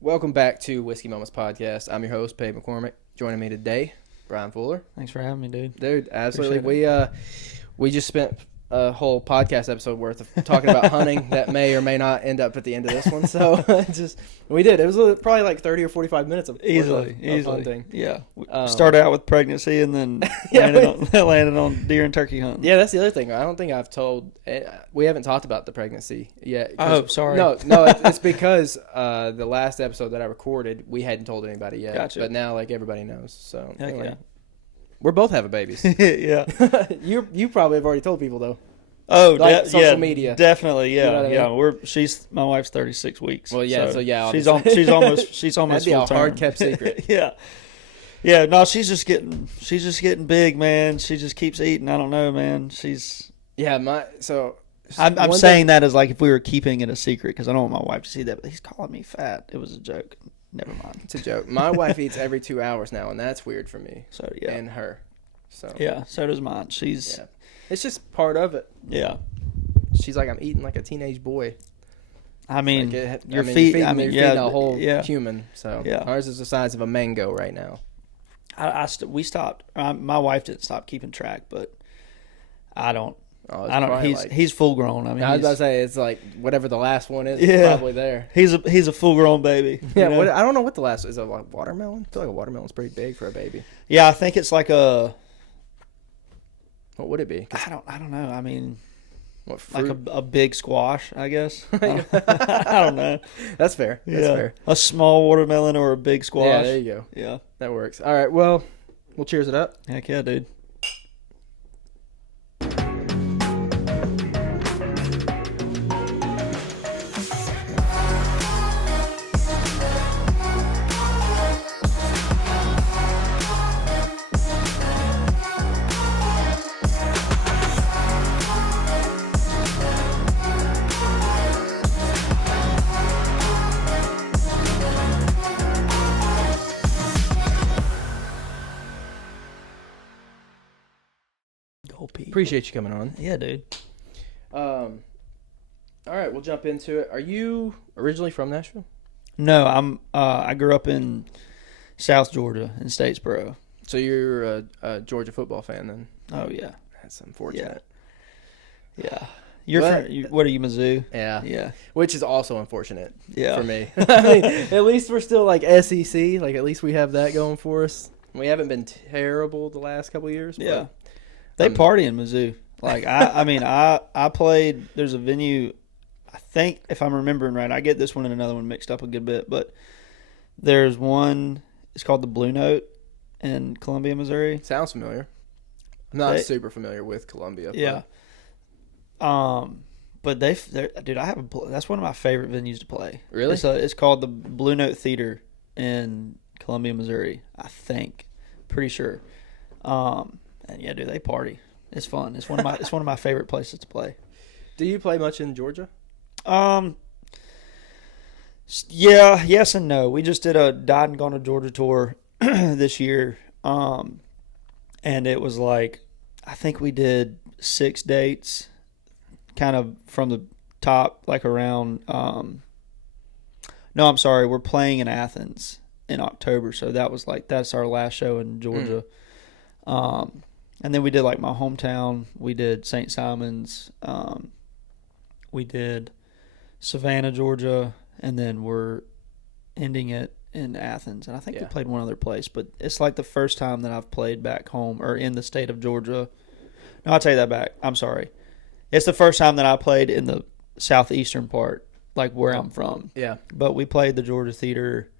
Welcome back to Whiskey Moments Podcast. I'm your host, Paige McCormick. Joining me today, Brian Fuller. Thanks for having me, dude. Dude, absolutely. We just spent a whole podcast episode worth of talking about hunting that may or may not end up at the end of this one. So we did. It was probably like 30 or 45 minutes of Easily. hunting. Yeah. Started out with pregnancy and then Yeah, landed on deer and turkey hunting. Yeah, that's the other thing. I don't think I've told. We haven't talked about the pregnancy yet. Oh, sorry. No, it's because the last episode that I recorded, we hadn't told anybody yet. Gotcha. But now, like, everybody knows. So Heck anyway, yeah. we're both having babies. Yeah. You probably have already told people though. Oh, Like social media. Definitely, yeah. You know what I mean? Yeah, my wife's 36 weeks. Well, yeah, so yeah, She's obviously. almost That'd be a full term. hard kept secret. Yeah. Yeah, no, she's just getting big, man. She just keeps eating. I don't know, man. Yeah, I'm one saying thing- that as like if we were keeping it a secret because I don't want my wife to see that. But he's calling me fat. It was a joke. Never mind. It's a joke. My wife eats every 2 hours now, and that's weird for me So yeah, and her. So yeah. So does mine. She's yeah. It's just part of it. yeah. She's like, I'm eating like a teenage boy. I mean, Like your you're feet. feeding, I mean, you're yeah, feeding a whole yeah. human. So Yeah. ours is the size of a mango right now. We stopped. My wife didn't stop keeping track, but I don't. Oh, it's I don't. probably He's full grown. I mean, I was about to say it's like whatever the last one is, Yeah. it's probably there. he's a full grown baby. Yeah, you know? I don't know what the last is. It like watermelon? I feel like a watermelon's pretty big for a baby. Yeah, I think it's like a. What would it be? 'Cause I don't know. I mean, what like fruit? a big squash, I guess. I don't know. That's fair. That's Yeah, fair. a small watermelon or a big squash. Yeah, there you go. Yeah. That works. All right. Well, we'll cheers it up. Heck yeah, dude. Go Pete. Appreciate you coming on. Yeah, dude. All right, we'll jump into it. Are you originally from Nashville? No, I'm. I grew up in South Georgia in Statesboro. So you're a Georgia football fan then? Oh yeah, That's unfortunate. yeah. You're But- from, what are you, Mizzou? Yeah. Yeah, Which is also unfortunate yeah. for me. I mean, at least we're still like SEC. Like at least we have that going for us. We haven't been terrible the last couple of years. But Yeah, they party in Mizzou. Like I mean, I played. There's a venue. I think if I'm remembering right, I get this one and another one mixed up a good bit, but there's one. It's called the Blue Note in Columbia, Missouri. Sounds familiar. I'm not They- super familiar with Columbia. Yeah. But dude, that's one of my favorite venues to play. Really? It's called the Blue Note Theater in Columbia, Missouri. I think, pretty sure. And yeah, dude, they party. It's fun. It's one of my favorite places to play. Do you play much in Georgia? Yeah, yes and no. We just did a Died and Gone to Georgia tour this year. And it was like, I think we did 6 dates, kind of from the top, like around. No, I'm sorry. We're playing in Athens in October, so that's our last show in Georgia. And then we did like my hometown. We did St. Simon's. We did Savannah, Georgia, and then we're ending it in Athens. And I think we Yeah. played one other place, but it's like the first time that I've played back home or in the state of Georgia. No, I'll take that back. I'm sorry. It's the first time that I played in the southeastern part, like where I'm from. Yeah. But we played the Georgia Theater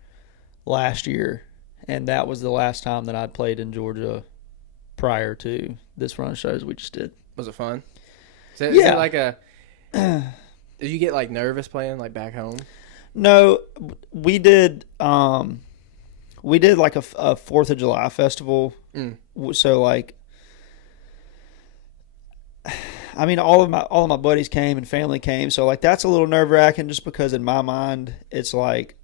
last year, and that was the last time that I'd played in Georgia prior to this run of shows we just did. Was it fun? Is Yeah. it like a? Did you get like nervous playing like back home? No, we did. We did like a 4th of July festival. So like, I mean, all of my buddies came and family came. So like, that's a little nerve wracking, just because in my mind it's like,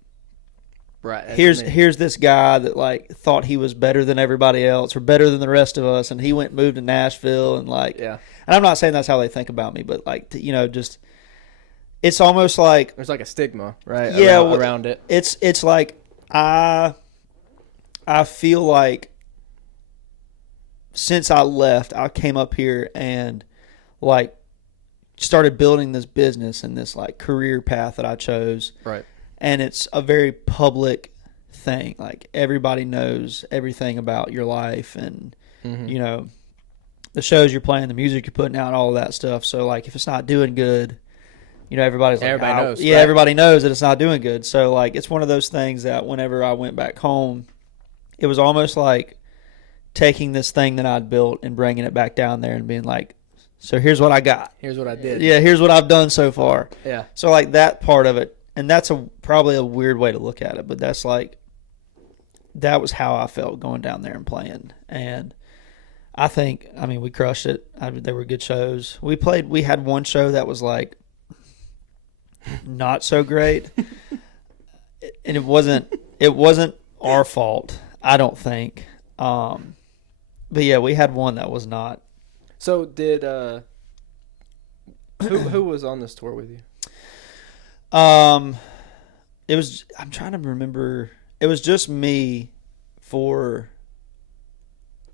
Right. here's this guy that like thought he was better than everybody else or better than the rest of us, and he went and moved to Nashville and like. Yeah. And I'm not saying that's how they think about me, but like, just it's almost like There's like a stigma, right? Yeah, around it. it's like I feel like since I left, I came up here and like started building this business and this like career path that I chose. Right. And it's a very public thing. Like everybody knows everything about your life and you know the shows you're playing, the music you're putting out, all of that stuff. So like if it's not doing good, you know, everybody knows. Yeah, right. everybody knows that it's not doing good. So like it's one of those things that whenever I went back home, it was almost like taking this thing that I'd built and bringing it back down there and being like, so here's what I got. Here's what I did. Yeah, here's what I've done so far. Yeah. So like that part of it, and that's probably a weird way to look at it, but that's like that was how I felt going down there and playing. And I think, I mean, we crushed it. They were good shows. We had one show that was like not so great, and it wasn't our fault, I don't think. But yeah, we had one that was not. So did who was on this tour with you? It was. I'm trying to remember. It was just me for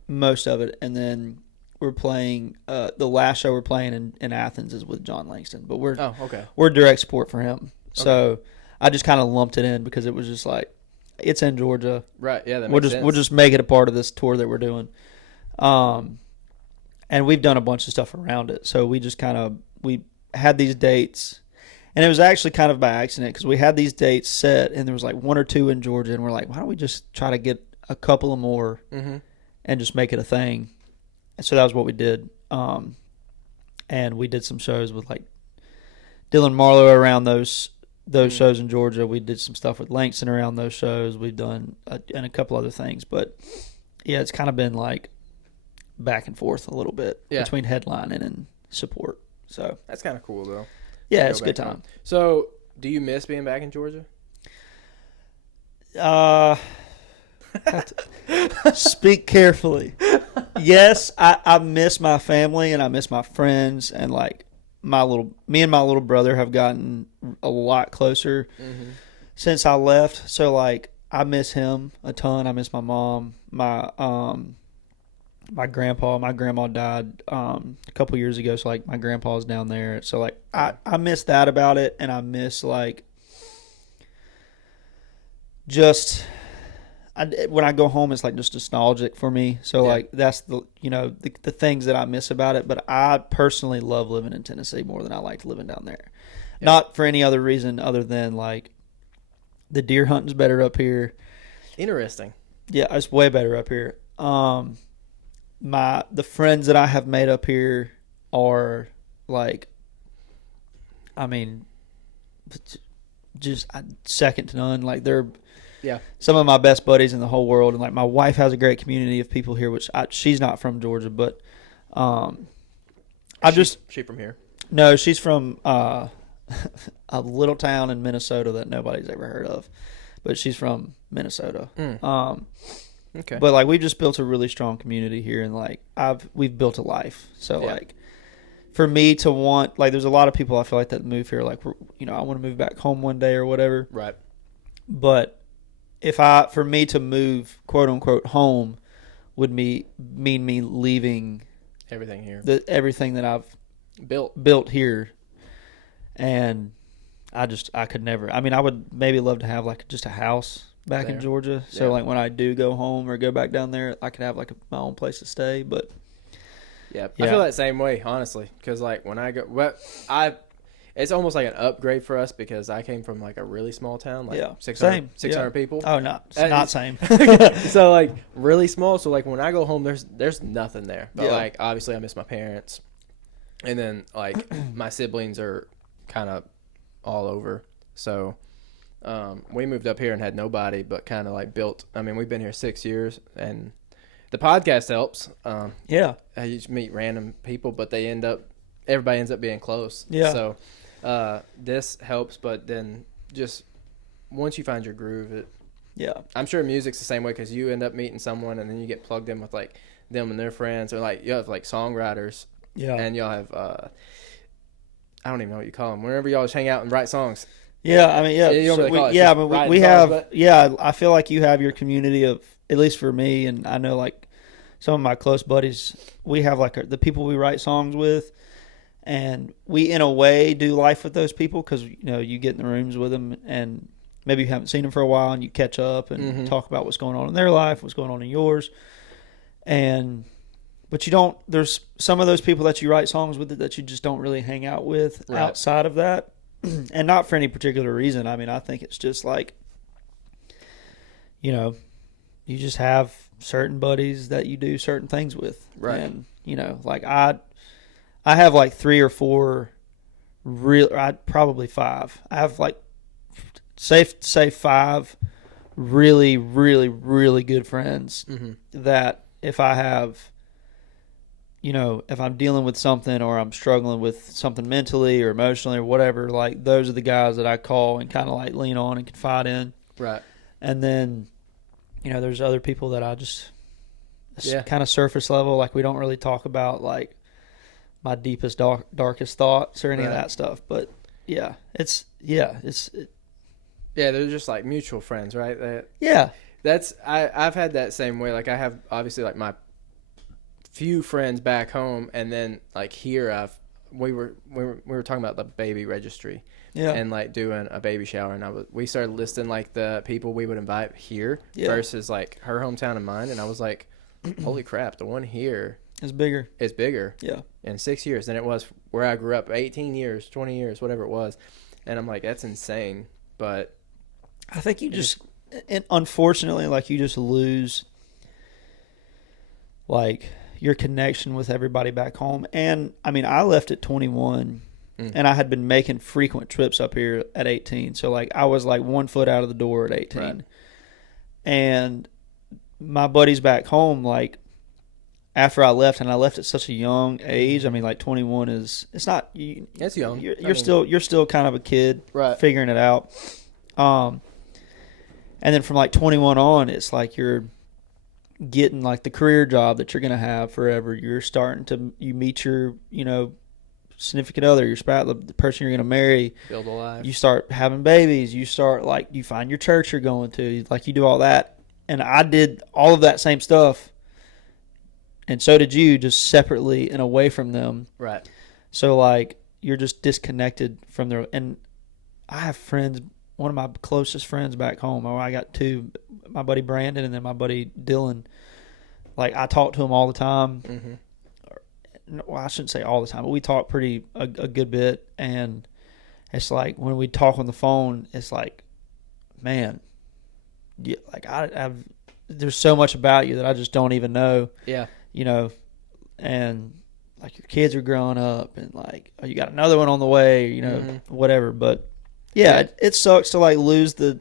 most of it, and then we're playing. The last show we're playing in Athens is with John Langston, but we're direct support for him. So I just kind of lumped it in because it was just like it's in Georgia, right? Yeah, that makes sense. We'll just make it a part of this tour that we're doing. And we've done a bunch of stuff around it. So we just we had these dates, and it was actually kind of by accident because we had these dates set, and there was like one or two in Georgia, and we're like, why don't we just try to get a couple of more and just make it a thing? And so that was what we did. And we did some shows with like Dylan Marlowe around those shows in Georgia. We did some stuff with Langston around those shows. We've done and a couple other things, but yeah, it's kind of been like back and forth a little bit between headlining and support. So that's kind of cool though. Yeah, it's a good time. Home. So do you miss being back in Georgia? Speak carefully. Yes, I miss my family and I miss my friends, and like me and my little brother have gotten a lot closer since I left. So like I miss him a ton. I miss my mom, my grandpa. My grandma died a couple years ago, so like my grandpa's down there. So like I miss that about it, and I miss like just when I go home, it's like just nostalgic for me. So like that's the things that I miss about it. But I personally love living in Tennessee more than I liked living down there. Yeah. Not for any other reason other than like the deer hunting's better up here. Interesting. Yeah, it's way better up here. The friends that I have made up here are like, I mean, just second to none. Like they're some of my best buddies in the whole world, and like my wife has a great community of people here. Which she's not from Georgia, but she from here? No, she's from a little town in Minnesota that nobody's ever heard of, but she's from Minnesota. Okay. But like we've just built a really strong community here, and like we've built a life. So like for me to want, like there's a lot of people I feel like that move here like I want to move back home one day or whatever. Right. But for me to move quote unquote home would mean me leaving everything here. Everything that I've built here. And I could never. I mean, I would maybe love to have like just a house back in Georgia. So like when I do go home or go back down there, I could have like my own place to stay. But I feel that same way, honestly, because like when I go, it's almost like an upgrade for us because I came from like a really small town, like 600 people. Oh, no, it's not same. So like really small. So like when I go home, there's nothing there. But like obviously I miss my parents, and then like my siblings are kind of all over. So we moved up here and had nobody, but kind of like built. I mean, we've been here 6 years, and the podcast helps. You just meet random people, but everybody ends up being close. Yeah. So this helps, but then just once you find your groove, I'm sure music's the same way because you end up meeting someone and then you get plugged in with like them and their friends, or like you have like songwriters. Yeah. And you'll have I don't even know what you call them. Whenever y'all just hang out and write songs. Yeah, I mean, yeah, You don't really call it yeah, just but writing we songs, have, but- yeah. I feel like you have your community of, at least for me, and I know like some of my close buddies. We have like the people we write songs with, and we in a way do life with those people because you know you get in the rooms with them and maybe you haven't seen them for a while and you catch up and talk about what's going on in their life, what's going on in yours, but you don't. There's some of those people that you write songs with that you just don't really hang out with outside of that. And not for any particular reason. I mean, I think it's just like, you know, you just have certain buddies that you do certain things with. Right. And, you know, like I have like 3 or 4 probably 5. I have like, safe to say 5 really, really, really good friends that if I have, you know, if I'm dealing with something or I'm struggling with something mentally or emotionally or whatever, like those are the guys that I call and kind of like lean on and confide in. Right. And then, you know, there's other people that I just kind of surface level. Like we don't really talk about like my deepest, darkest thoughts or any of that stuff. But yeah, they're just like mutual friends, right? I've had that same way. Like I have obviously like my few friends back home, and then like here we were talking about the baby registry and like doing a baby shower, and we started listing like the people we would invite here versus like her hometown and mine, and I was like, holy crap, the one here is bigger in 6 years than it was where I grew up 18 years 20 years whatever it was, and I'm like, that's insane. But I think and unfortunately, like you just lose like your connection with everybody back home. And I mean, I left at 21 and I had been making frequent trips up here at 18. So like I was like 1 foot out of the door at 18. Right. And my buddies back home, like after I left, and I left at such a young age. I mean, like 21 it's not, it's young. You're still kind of a kid figuring it out. And then from like 21 on, it's like you're getting like the career job that you're going to have forever. You're starting to, you meet your, you know, significant other, your spouse, the person you're going to marry. Build a life. You start having babies. You start like, you find your church you're going to. Like you do all that. And I did all of that same stuff. And so did you, just separately and away from them. Right. So like you're just disconnected from their, and I have friends, one of my closest friends back home. I got 2, my buddy Brandon and then my buddy Dylan. Like I talk to him all the time. Well, I shouldn't say all the time, but we talk a good bit. And it's like when we talk on the phone, it's like, man, like there's so much about you that I just don't even know. Yeah. You know, and like your kids are growing up and like, oh, you got another one on the way, you know, whatever. But yeah, it sucks to like lose the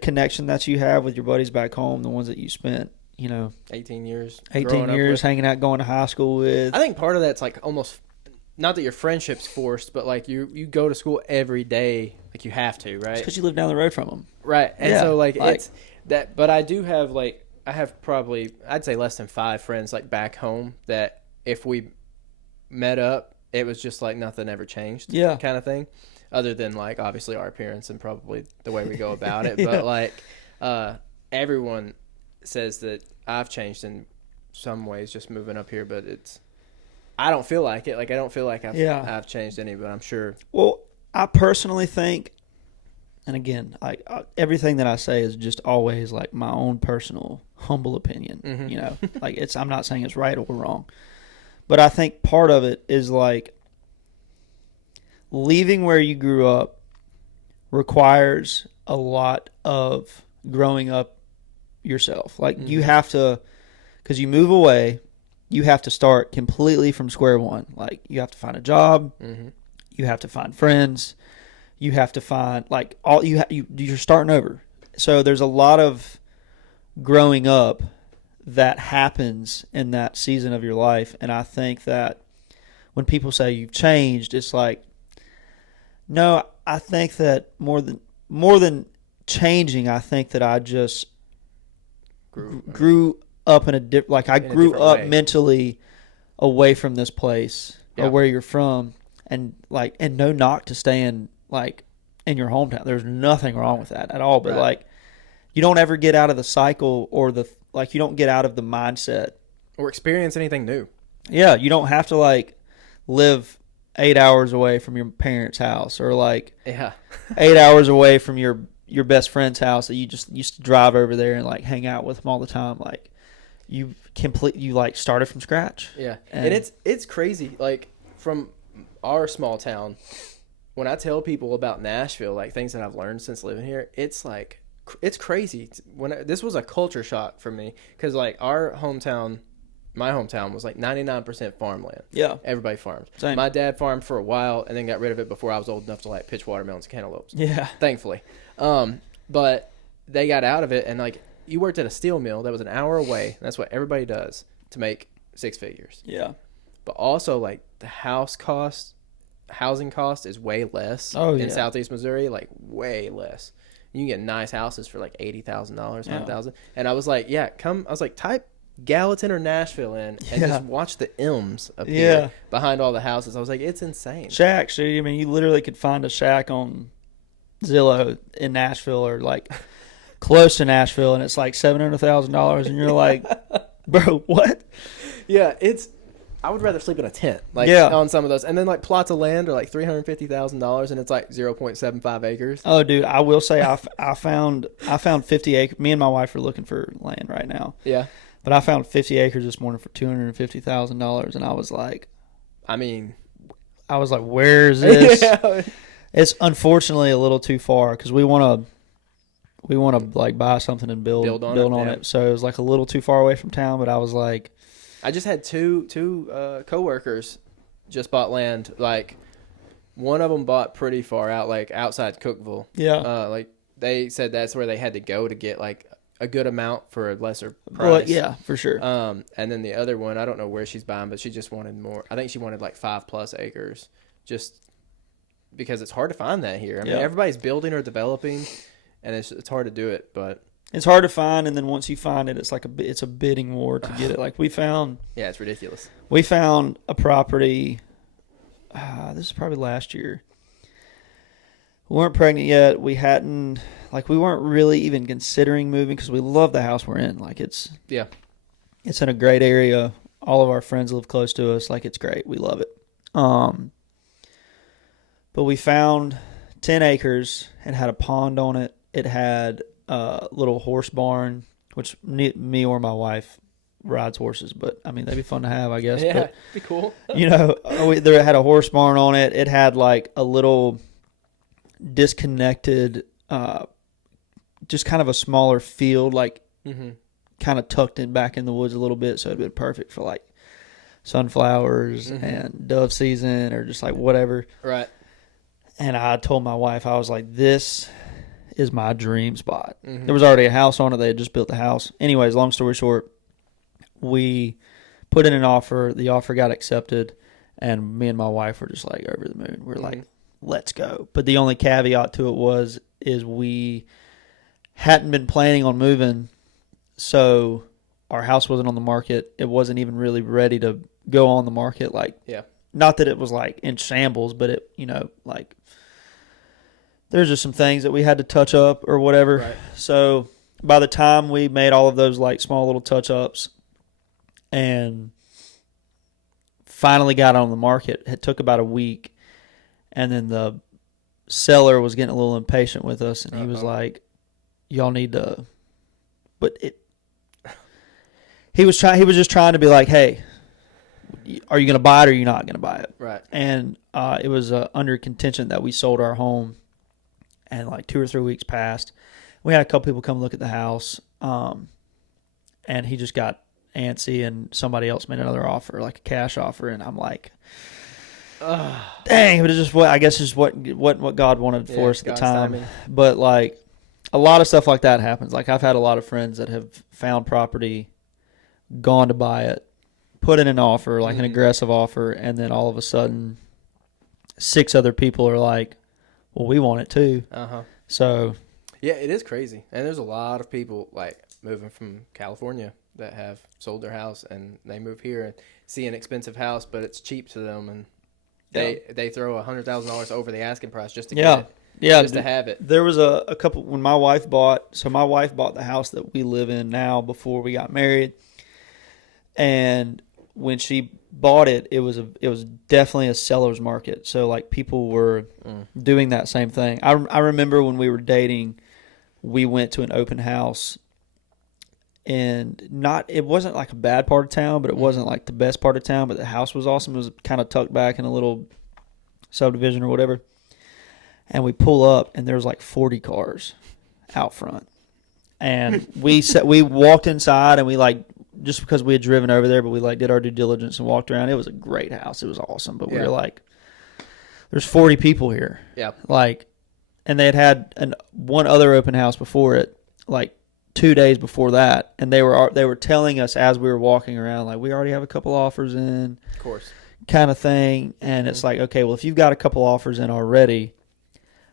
connection that you have with your buddies back home, the ones that you spent, you know, 18 years hanging out, going to high school with. I think part of that's like almost, not that your friendship's forced, but like you go to school every day, like you have to, right? Because you live down the road from them, right? And so like it's that. But I do have like, I have probably, I'd say less than 5 friends like back home that if we met up, it was just like nothing ever changed, kind of thing. Other than like obviously our appearance and probably the way we go about it. But like everyone says that I've changed in some ways just moving up here, but I don't feel like it. Like I don't feel like I've changed any, but I'm sure. Well, I personally think, and again, like everything that I say is just always like my own personal humble opinion. You know, like I'm not saying it's right or wrong, but I think part of it is like, leaving where you grew up requires a lot of growing up yourself. Like you have to, because you move away, you have to start completely from square one. Like you have to find a job, you have to find friends, you have to find like all you're starting over. So there's a lot of growing up that happens in that season of your life, and I think that when people say you've changed, it's like, no, I think that more than changing, I think that I just grew up in a I grew up mentally away from this place or where you're from, and no knock to staying like in your hometown. There's nothing wrong with that at all. But like, you don't ever get out of the cycle or you don't get out of the mindset or experience anything new. Yeah, you don't have to like live 8 hours away from your parents' house or like 8 hours away from your best friend's house that you just used to drive over there and like hang out with them all the time. Like you like started from scratch. Yeah, and it's crazy. Like from our small town, when I tell people about Nashville, like things that I've learned since living here, it's like it's crazy. This was a culture shock for me because like my hometown was like 99% farmland. Yeah. Everybody farmed. Same. My dad farmed for a while and then got rid of it before I was old enough to like pitch watermelons and cantaloupes. Yeah. Thankfully. But they got out of it and like you worked at a steel mill that was an hour away. And that's what everybody does to make six figures. Yeah. But also like the housing cost is way less in Southeast Missouri, like way less. You can get nice houses for like $80,000, $100,000. And I was like, type Gallatin or Nashville in and just watch the M's appear behind all the houses. I was like, it's insane. Shacks, dude. I mean, you literally could find a shack on Zillow in Nashville or like close to Nashville, and it's like $700,000, and you're like, bro, what? Yeah, I would rather sleep in a tent, on some of those, and then like plots of land are like $350,000, and it's like 0.75 acres. Oh, dude, I will say I found 50 acres. Me and my wife are looking for land right now. Yeah. But I found 50 acres this morning for $250,000, and I was like, where is this? Yeah. It's unfortunately a little too far because we want to like buy something and build on it. So it was like a little too far away from town. But I was like, I just had two coworkers just bought land. Like one of them bought pretty far out, like outside Cookeville. Yeah. Like they said that's where they had to go to get like a good amount for a lesser price. Well, yeah, for sure. And then the other one, I don't know where she's buying, but she just wanted more. I think she wanted like 5+ acres, just because it's hard to find that here. I mean, everybody's building or developing, and it's hard to do it, but it's hard to find. And then once you find it, it's like it's a bidding war to get it. Like we found, it's ridiculous. We found a property. This is probably last year. We weren't pregnant yet. We weren't really even considering moving because we love the house we're in. Like it's in a great area. All of our friends live close to us. Like it's great. We love it. But we found 10 acres. It had a pond on it. It had a little horse barn, which me or my wife rides horses, but I mean, that'd be fun to have, I guess. Yeah, but, be cool. There had a horse barn on it. It had like a little disconnected, just kind of a smaller field, like kind of tucked in back in the woods a little bit. So it'd been perfect for like sunflowers and dove season or just like whatever. Right. And I told my wife, I was like, this is my dream spot. There was already a house on it. They had just built the house. Anyways, long story short, we put in an offer. The offer got accepted, and me and my wife were just like over the moon. We're like, let's go. But the only caveat to it is we hadn't been planning on moving, so our house wasn't on the market. It wasn't even really ready to go on the market. Not that it was like in shambles, but it, like there's just some things that we had to touch up or whatever. Right. So by the time we made all of those like small little touch ups and finally got on the market, it took about a week. And then the seller was getting a little impatient with us, and he was like, y'all need to, he was just trying to be like, hey, are you going to buy it or are you not going to buy it? Right. And it was under contention that we sold our home, and like 2 or 3 weeks passed. We had a couple people come look at the house, and he just got antsy, and somebody else made another offer, like a cash offer, and I'm like, dang, but it's just what God wanted for us at the time. Timing. But like a lot of stuff like that happens. Like I've had a lot of friends that have found property, gone to buy it, put in an offer, like an aggressive offer, and then all of a sudden 6 other people are like, well, we want it too. So yeah, it is crazy. And there's a lot of people like moving from California that have sold their house and they move here and see an expensive house, but it's cheap to them, and They throw $100,000 over the asking price just to get Yeah. it. Yeah. Just to have it. There was a couple when my wife bought the house that we live in now before we got married. And when she bought it, it was definitely a seller's market. So like people were doing that same thing. I remember when we were dating, we went to an open house, and it wasn't like a bad part of town, but it wasn't like the best part of town. But the house was awesome. It was kind of tucked back in a little subdivision or whatever. And we pull up, and there's like 40 cars out front. And we walked inside, and we like, just because we had driven over there, but we like did our due diligence and walked around. It was a great house. It was awesome. But we were like, there's 40 people here. Yeah. Like, and they had one other open house before it, like 2 days before that. And they were telling us as we were walking around, like, we already have a couple offers in. Of course. Kind of thing. And it's like, okay, well, if you've got a couple offers in already,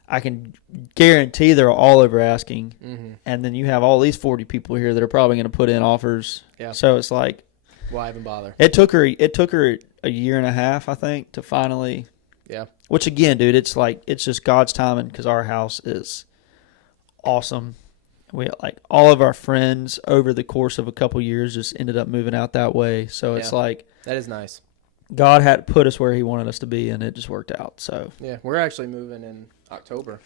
I can guarantee they're all over asking. Mm-hmm. And then you have all these 40 people here that are probably going to put in offers. Yeah. So it's like, why even bother? It took her a year and a half, I think, to finally. Yeah. Which again, dude, it's like, it's just God's timing, because our house is awesome. We like all of our friends over the course of a couple years just ended up moving out that way. So it's like, that is nice. God had put us where He wanted us to be, and it just worked out. So yeah, we're actually moving in October.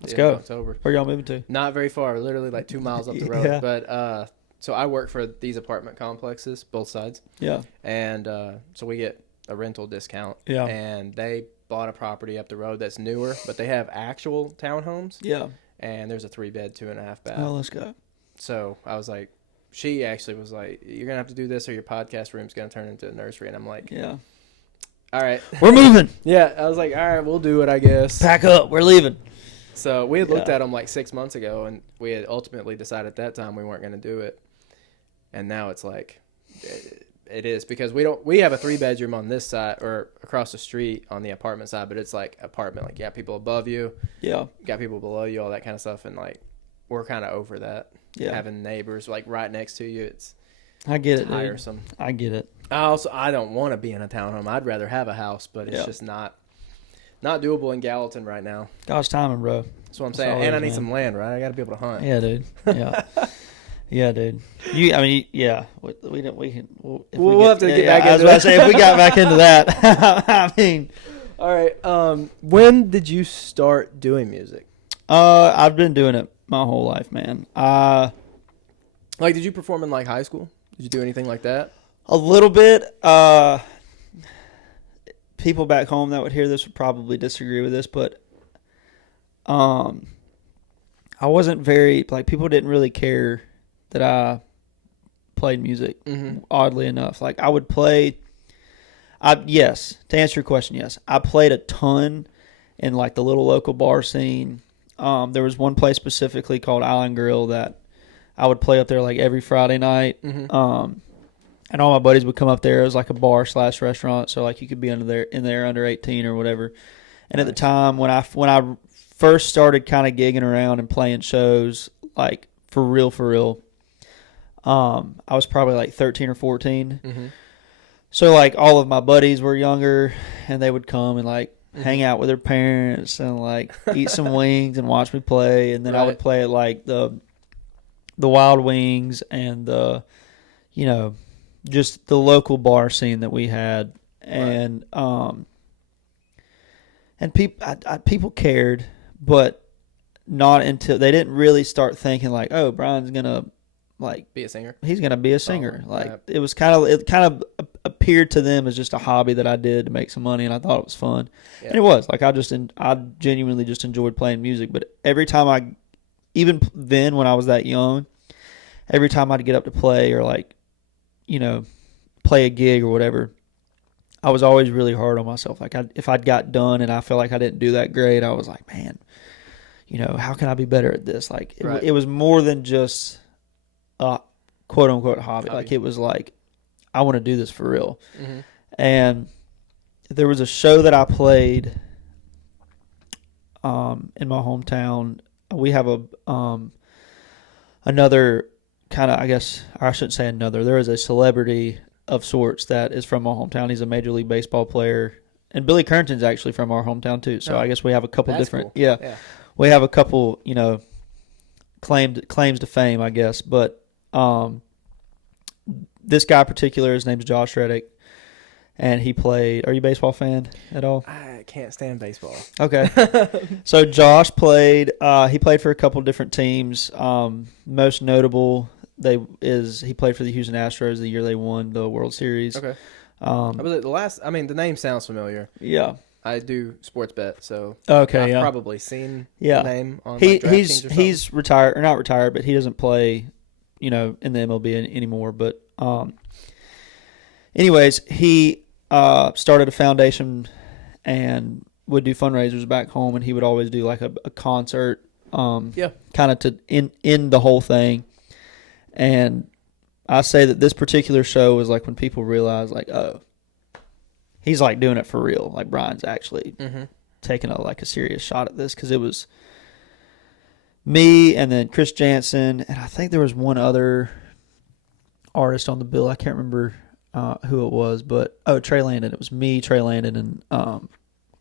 Let's go. October. Where y'all moving to? Not very far, literally like 2 miles up the road. Yeah. But so I work for these apartment complexes, both sides. Yeah. And so we get a rental discount. Yeah. And they bought a property up the road that's newer, but they have actual townhomes. Yeah. And there's a 3-bed, 2.5 bath. Oh, let's go. So I was like, she actually was like, you're going to have to do this or your podcast room's going to turn into a nursery. And I'm like, yeah. All right. We're moving. Yeah. I was like, all right, we'll do it, I guess. Pack up. We're leaving. So we had looked at them like 6 months ago, and we had ultimately decided at that time we weren't going to do it. And now it's like, it is, because we have a 3-bedroom on this side or across the street on the apartment side, but it's like apartment, like you got people above you. Yeah. You got people below you, all that kind of stuff. And like, we're kind of over that. Yeah. Having neighbors like right next to you, I get it, tiresome. Dude. I get it. I don't want to be in a townhome. I'd rather have a house, but it's just not doable in Gallatin right now. God's timing, bro. That's what I'm saying. And I need some land, right? I got to be able to hunt. Yeah, dude. Yeah. Yeah, dude. We can. We'll have to get back into that. I was about to say, if we got back into that, I mean. All right. When did you start doing music? I've been doing it my whole life, man. Like, did you perform in like high school? Did you do anything like that? A little bit. People back home that would hear this would probably disagree with this, but I wasn't very, like, people didn't really care that I played music, oddly enough. Like, I would play, yes, to answer your question, yes. I played a ton in, like, the little local bar scene. There was one place specifically called Island Grill that I would play up there, like, every Friday night. And all my buddies would come up there. It was like a bar / restaurant, so, like, you could be in there under 18 or whatever. And at the time, when I first started kind of gigging around and playing shows, like, for real, I was probably like 13 or 14. So like all of my buddies were younger, and they would come and like hang out with their parents and like eat some wings and watch me play. And then I would play at like the Wild Wings and just the local bar scene that we had. And people cared, but not until they didn't really start thinking like, oh, Brian's gonna like be a singer. He's gonna be a singer. It kind of appeared to them as just a hobby that I did to make some money, and I thought it was fun. Yeah. And it was like I genuinely just enjoyed playing music. But every time even then when I was that young, every time I'd get up to play or like, play a gig or whatever, I was always really hard on myself. Like if I'd got done and I felt like I didn't do that great, I was like, man, how can I be better at this? Like it was more than just a quote unquote hobby. Like it was like, I want to do this for real. And there was a show that I played in my hometown. We have another kind of, I guess, or I shouldn't say another. There is a celebrity of sorts that is from my hometown. He's a Major League Baseball player, and Billy Currington's actually from our hometown too. So I guess we have a couple different. Cool. Yeah, we have a couple, claims to fame, I guess. But this guy in particular, his name's Josh Reddick, and he played. Are you a baseball fan at all? I can't stand baseball. Okay. So Josh played. He played for a couple different teams. Most notable, he played for the Houston Astros the year they won the World Series. Okay. The name sounds familiar. Yeah. I do sports bet, so okay, I've probably seen the name on DraftKings or something. He's retired, or not retired, but he doesn't play, in the MLB anymore. But anyways, he started a foundation and would do fundraisers back home, and he would always do like a concert, kind of to end the whole thing. And I say that this particular show was like when people realize, like, oh, he's like doing it for real. Like Brian's actually taking a serious shot at this, because it was me and then Chris Jansen, and I think there was one other artist on the bill. I can't remember who it was, but Trey Landon. It was me, Trey Landon, and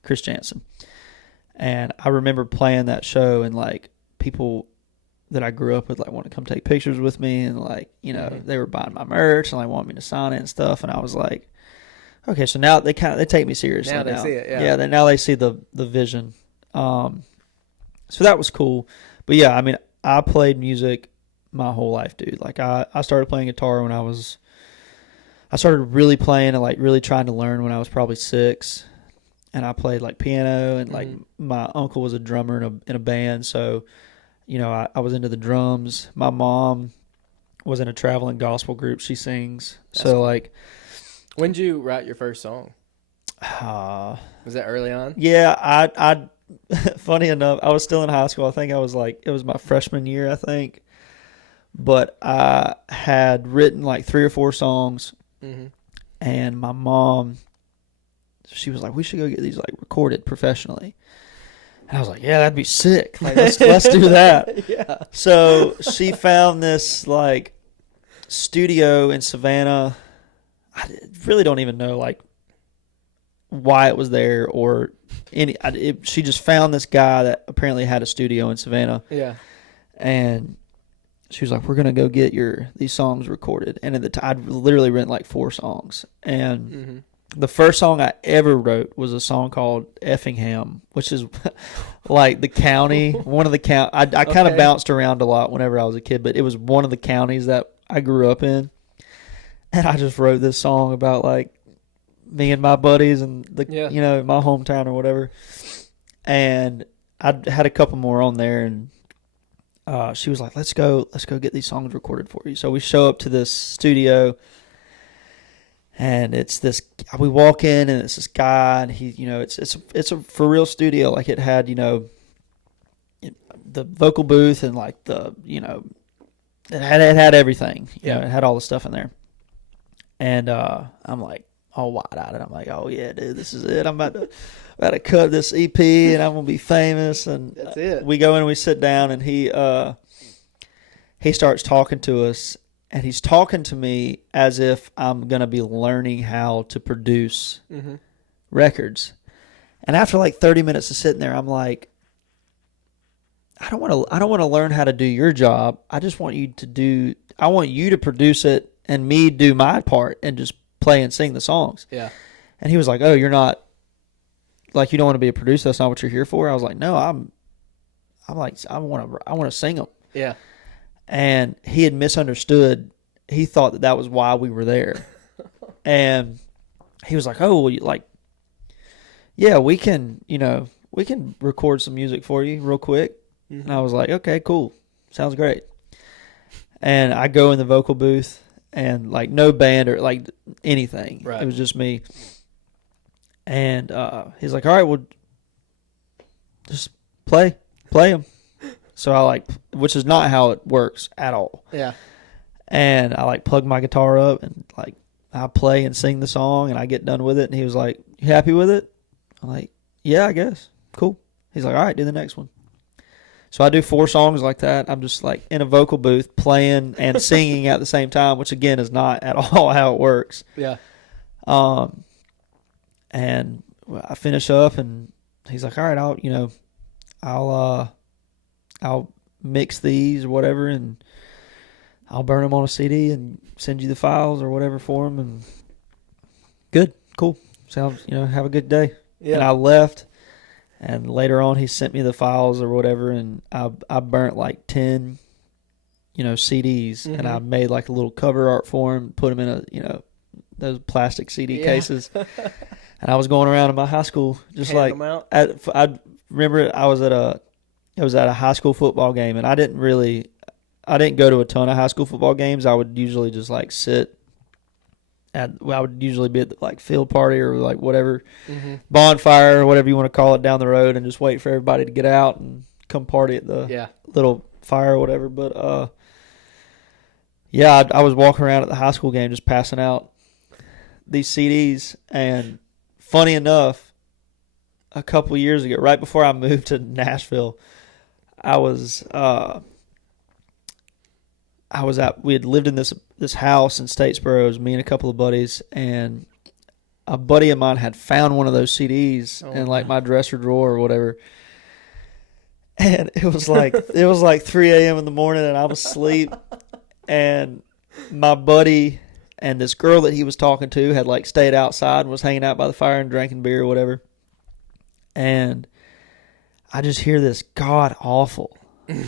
Chris Jansen. And I remember playing that show, and like people that I grew up with like want to come take pictures with me, and like they were buying my merch and like want me to sign it and stuff. And I was like, okay, so now they take me seriously. Now they see it, now they see the vision. So that was cool. But yeah, I mean, I played music my whole life, dude. Like I started playing guitar when I started really playing and like really trying to learn when I was probably 6. And I played like piano, and like my uncle was a drummer in a band, so I was into the drums. My mom was in a traveling gospel group. She sings. That's so cool. Like, when did you write your first song? Was that early on? Yeah, I funny enough, I was still in high school. I think it was my freshman year, I think. But I had written like 3 or 4 songs, and my mom, she was like, "We should go get these like recorded professionally." And I was like, "Yeah, that'd be sick. Like, let's do that." Yeah. So she found this like studio in Savannah. I really don't even know like why it was there or she just found this guy that apparently had a studio in Savannah. Yeah. And she was like, "We're gonna go get these songs recorded." And at the time, I'd literally written like 4 songs. And the first song I ever wrote was a song called Effingham, which is like the county, one of the I kind of bounced around a lot whenever I was a kid, but it was one of the counties that I grew up in. And I just wrote this song about like me and my buddies and my hometown or whatever. And I had a couple more on there, and she was like, let's go get these songs recorded for you. So we show up to this studio, and we walk in, and it's this guy, and he, it's a for real studio. Like it had, the vocal booth and like it had everything. It had all the stuff in there. And I'm like all wide-eyed, and I'm like, "Oh yeah, dude, this is it. I'm about to cut this EP, and I'm gonna be famous." And that's it. We go in and we sit down, and he starts talking to us, and he's talking to me as if I'm gonna be learning how to produce records. And after like 30 minutes of sitting there, I'm like, I don't want to learn how to do your job. I want you to produce it, and me do my part and just play and sing the songs. Yeah. And he was like, "Oh, you're not, like, you don't want to be a producer? That's not what you're here for?" I was like, "No, I'm like, I want to sing them." Yeah. And he had misunderstood. He thought that was why we were there. And he was like, "Oh, well, yeah, we can record some music for you real quick." And I was like, "Okay, cool. Sounds great." And I go in the vocal booth, and like no band or like anything. Right. It was just me. And he's like, "All right, well, just play them." So I which is not how it works at all. Yeah. And I plug my guitar up, and I play and sing the song, and I get done with it. And he was like, "You happy with it?" I'm like, "Yeah, I guess. Cool." He's like, "All right, do the next one." So I do 4 songs like that. I'm just like in a vocal booth playing and singing at the same time, which again is not at all how it works. Yeah. And I finish up, and he's like, all right, I'll mix these or whatever, and I'll burn them on a CD and send you the files or whatever for them. And good, cool. Sounds, have a good day. Yeah. And I left, and later on he sent me the files or whatever, and I burnt like 10, CDs, and I made like a little cover art for him, put them in a, those plastic CD cases. And I was going around in my high school, just Hand like I remember I was at a high school football game, and I didn't go to a ton of high school football games. I would usually just like sit I would usually be at the, like field party or like whatever bonfire or whatever you want to call it down the road, and just wait for everybody to get out and come party at the little fire or whatever. But I was walking around at the high school game just passing out these CDs, and funny enough, a couple years ago, right before I moved to Nashville, we had lived in this house in Statesboro. It was me and a couple of buddies, and a buddy of mine had found one of those CDs in like my dresser drawer or whatever. And it was like 3 a.m. in the morning, and I was asleep, and my buddy and this girl that he was talking to had like stayed outside and was hanging out by the fire and drinking beer or whatever. And I just hear this god awful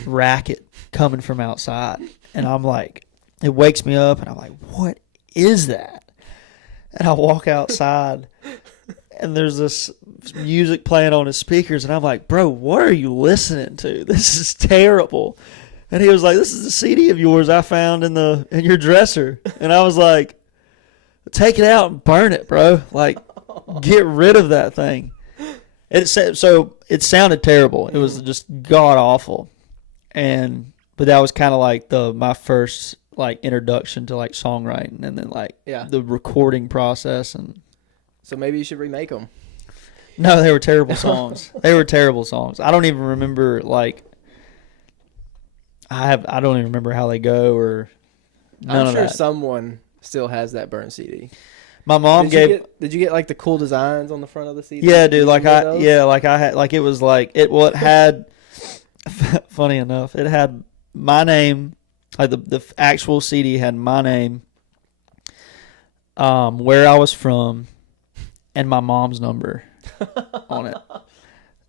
racket coming from outside. And I'm like, it wakes me up, and I'm like, what is that? And I walk outside, and there's this music playing on his speakers, and I'm like, bro, what are you listening to? This is terrible. And he was like, this is a CD of yours I found in your dresser. And I was like, take it out and burn it, bro. Like, get rid of that thing. It sounded terrible. It was just god awful. But that was kind of like my first like introduction to like songwriting, and then like the recording process. And so maybe you should remake them. No, they were terrible songs. They were terrible songs. I don't even remember like I don't even remember how they go or none I'm of sure that. someone still has that burnt CD. My mom Did you get like the cool designs on the front of the CD? Yeah, dude. It had. Funny enough, it had my name, like the actual CD had my name, where I was from, and my mom's number on it.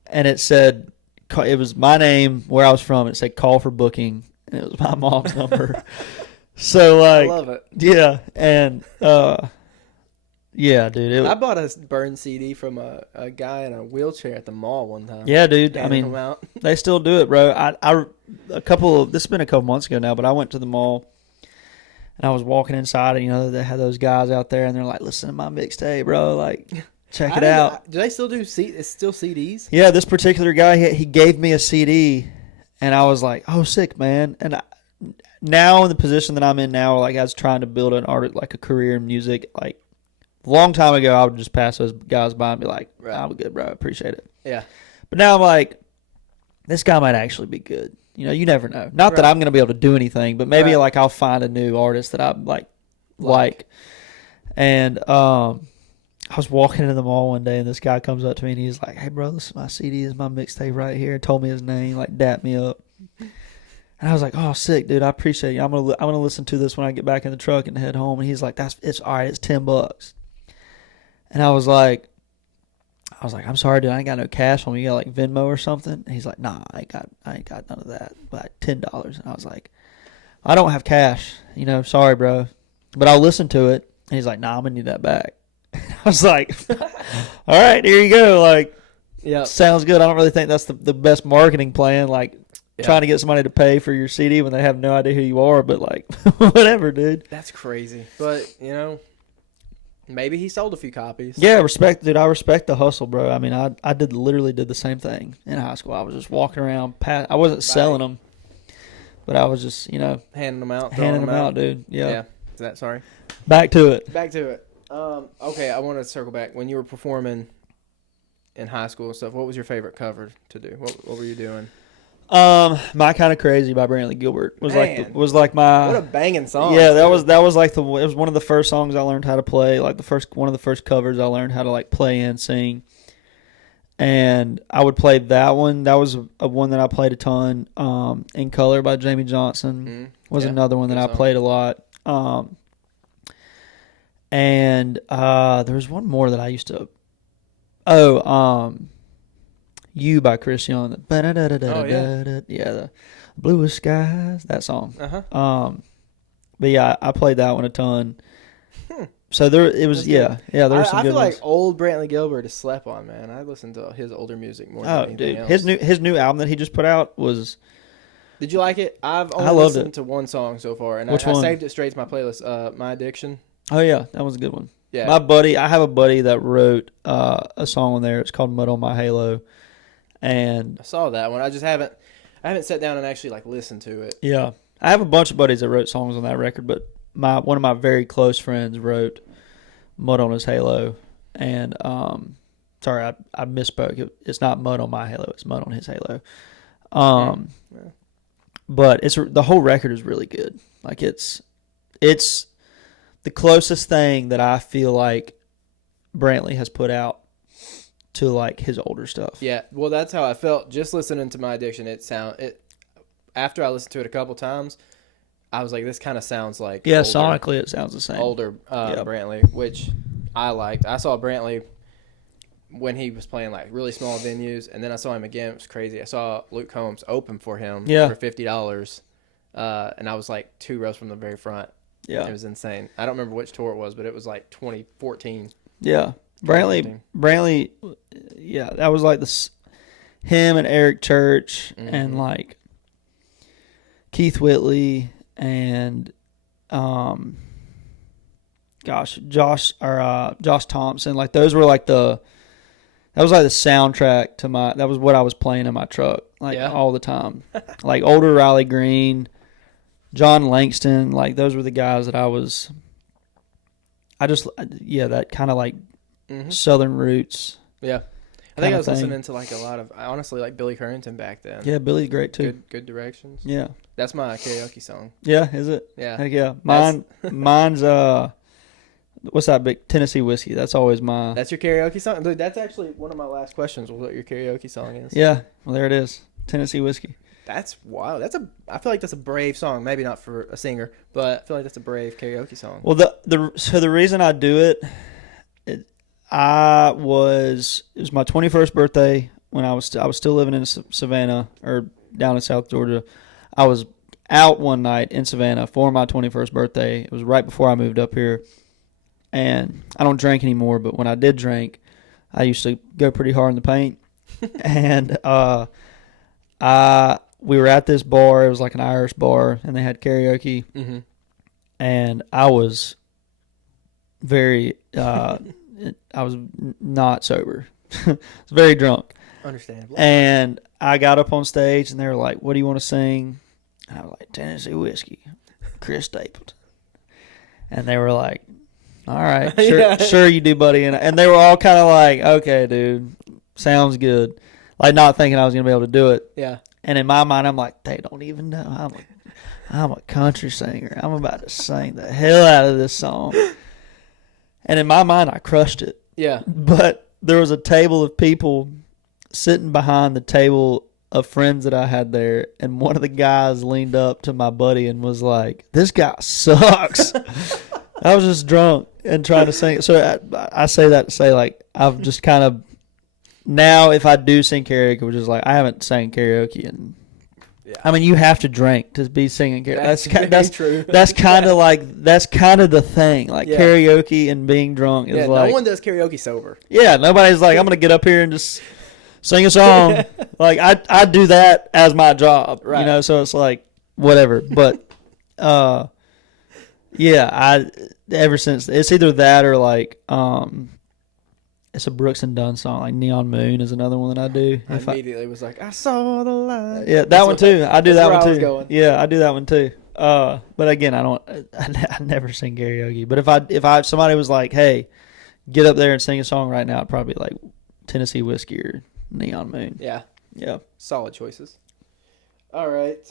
And it said, it was my name, where I was from. It said call for booking, and it was my mom's number. So like, I love it. Yeah, and yeah, dude. I bought a burned CD from a guy in a wheelchair at the mall one time. Yeah, dude. I mean, they still do it, bro. This has been a couple months ago now, but I went to the mall, and I was walking inside, and they had those guys out there, and they're like, "Listen to my mixtape, bro. Like, check it out." Do they still do It's still CDs? Yeah, this particular guy, he gave me a CD, and I was like, "Oh, sick, man!" And now in the position that I'm in now, like I was trying to build an art, like a career in music, like. A long time ago, I would just pass those guys by and be like, I'm good, bro. I appreciate it. Yeah. But now I'm like, this guy might actually be good. You never know. Not that I'm going to be able to do anything, but maybe like I'll find a new artist that I like. And I was walking into the mall one day, and this guy comes up to me, and he's like, hey, bro, this is my CD. This is my mixtape right here. Told me his name, like dapped me up. And I was like, oh, sick, dude. I appreciate you. I'm gonna listen to this when I get back in the truck and head home. And he's like, it's all right. It's $10. And I was like, I'm sorry, dude. I ain't got no cash on me. You got like Venmo or something? And he's like, nah, I ain't got none of that. But $10. And I was like, I don't have cash. Sorry, bro. But I'll listen to it. And he's like, nah, I'm gonna need that back. I was like, all right, here you go. Like, sounds good. I don't really think that's the best marketing plan. Like, trying to get somebody to pay for your CD when they have no idea who you are. But like, whatever, dude. That's crazy. But maybe he sold a few copies. Yeah, dude. I respect the hustle, bro. I mean, I literally did the same thing in high school. I was just walking around. I wasn't selling them, but I was just, handing them out. Handing them out, dude. Yeah. Sorry. Back to it. Okay, I want to circle back. When you were performing in high school and stuff, what was your favorite cover to do? What were you doing? My Kind of Crazy by Brantley Gilbert was like my. What a banging song! Yeah, that was like it was one of the first songs I learned how to play. Like one of the first covers I learned how to like play and sing. and I would play that one. That was a one that I played a ton. In Color by Jamie Johnson was another one that I played a lot. And there was one more that I used to. You by Chris Young. The Bluest Skies, that song. But yeah, I played that one a ton. So there it was. There were some good ones. I feel like old Brantley Gilbert is slept on, man. I listen to his older music more than anything else. His new album that he just put out was. Did you like it? I've only listened to one song so far, and I saved it straight to my playlist. My Addiction. Oh yeah, that was a good one. Yeah, I have a buddy that wrote a song on there. It's called "Mud on My Halo," and I saw that one. I haven't sat down and actually like listened to it. Yeah, I have a bunch of buddies that wrote songs on that record, but one of my very close friends wrote "Mud on His Halo," and sorry, I misspoke. It's not "Mud on My Halo." It's "Mud on His Halo." But the whole record is really good. Like it's the closest thing that I feel like Brantley has put out to like his older stuff. Yeah, well, that's how I felt just listening to My Addiction. After I listened to it a couple times, I was like, this kind of sounds like sonically it sounds the same. Older Brantley, which I liked. I saw Brantley when he was playing like really small venues, and then I saw him again. It was crazy. I saw Luke Combs open for him for $50, and I was like 2 rows from the very front. Yeah, it was insane. I don't remember which tour it was, but it was like 2014. Yeah, Brantley. Yeah, that was like him and Eric Church and like Keith Whitley and Josh Thompson. Like those were like that was like the soundtrack to that was what I was playing in my truck all the time. Like older Riley Green, John Langston, like those were the guys that that kind of like Southern roots. Yeah. I think I was listening to like a lot of, honestly, like Billy Currington back then. Yeah, Billy's great too. Good directions. Yeah. That's my karaoke song. Yeah, is it? Yeah. Heck yeah. Mine's what's that big Tennessee Whiskey? That's always my. That's your karaoke song? Dude, that's actually one of my last questions, was what your karaoke song is. Yeah. Well, there it is. Tennessee Whiskey. That's wild. I feel like that's a brave song. Maybe not for a singer, but I feel like that's a brave karaoke song. Well, the reason I do it, it was my 21st birthday when I was still living in Savannah or down in South Georgia. I was out one night in Savannah for my 21st birthday. It was right before I moved up here. And I don't drink anymore, but when I did drink, I used to go pretty hard in the paint. And we were at this bar. It was like an Irish bar, and they had karaoke. Mm-hmm. And I was I was not sober. I was very drunk. Understandable. And I got up on stage, and they were like, "What do you want to sing?" And I was like, "Tennessee Whiskey, Chris Stapleton." And they were like, "All right, sure you do, buddy." And they were all kind of like, "Okay, dude, sounds good." Like not thinking I was gonna be able to do it. Yeah. And in my mind, I'm like, they don't even know I'm a country singer. I'm about to sing the hell out of this song. And in my mind, I crushed it. Yeah. But there was a table of people sitting behind the table of friends that I had there, and one of the guys leaned up to my buddy and was like, "This guy sucks." I was just drunk and trying to sing. So I say that to say, like, I've just kind of now, if I do sing karaoke, which is like I haven't sang karaoke and I mean, you have to drink to be singing karaoke. That's true. That's kind of that's kind of the thing. Like karaoke and being drunk is like no one does karaoke sober. Yeah, nobody's like, I'm gonna get up here and just sing a song. Like I do that as my job, right. You know. So it's like whatever. But yeah, ever since it's either that or like it's a Brooks and Dunn song, like Neon Moon is another one that I do. I immediately was like, I saw the light. Yeah, that one too. I do that one too. Yeah, I do that one too. But again, I never sing karaoke. But if somebody was like, hey, get up there and sing a song right now, I'd probably be like Tennessee Whiskey or Neon Moon. Yeah. Yeah. Solid choices. All right.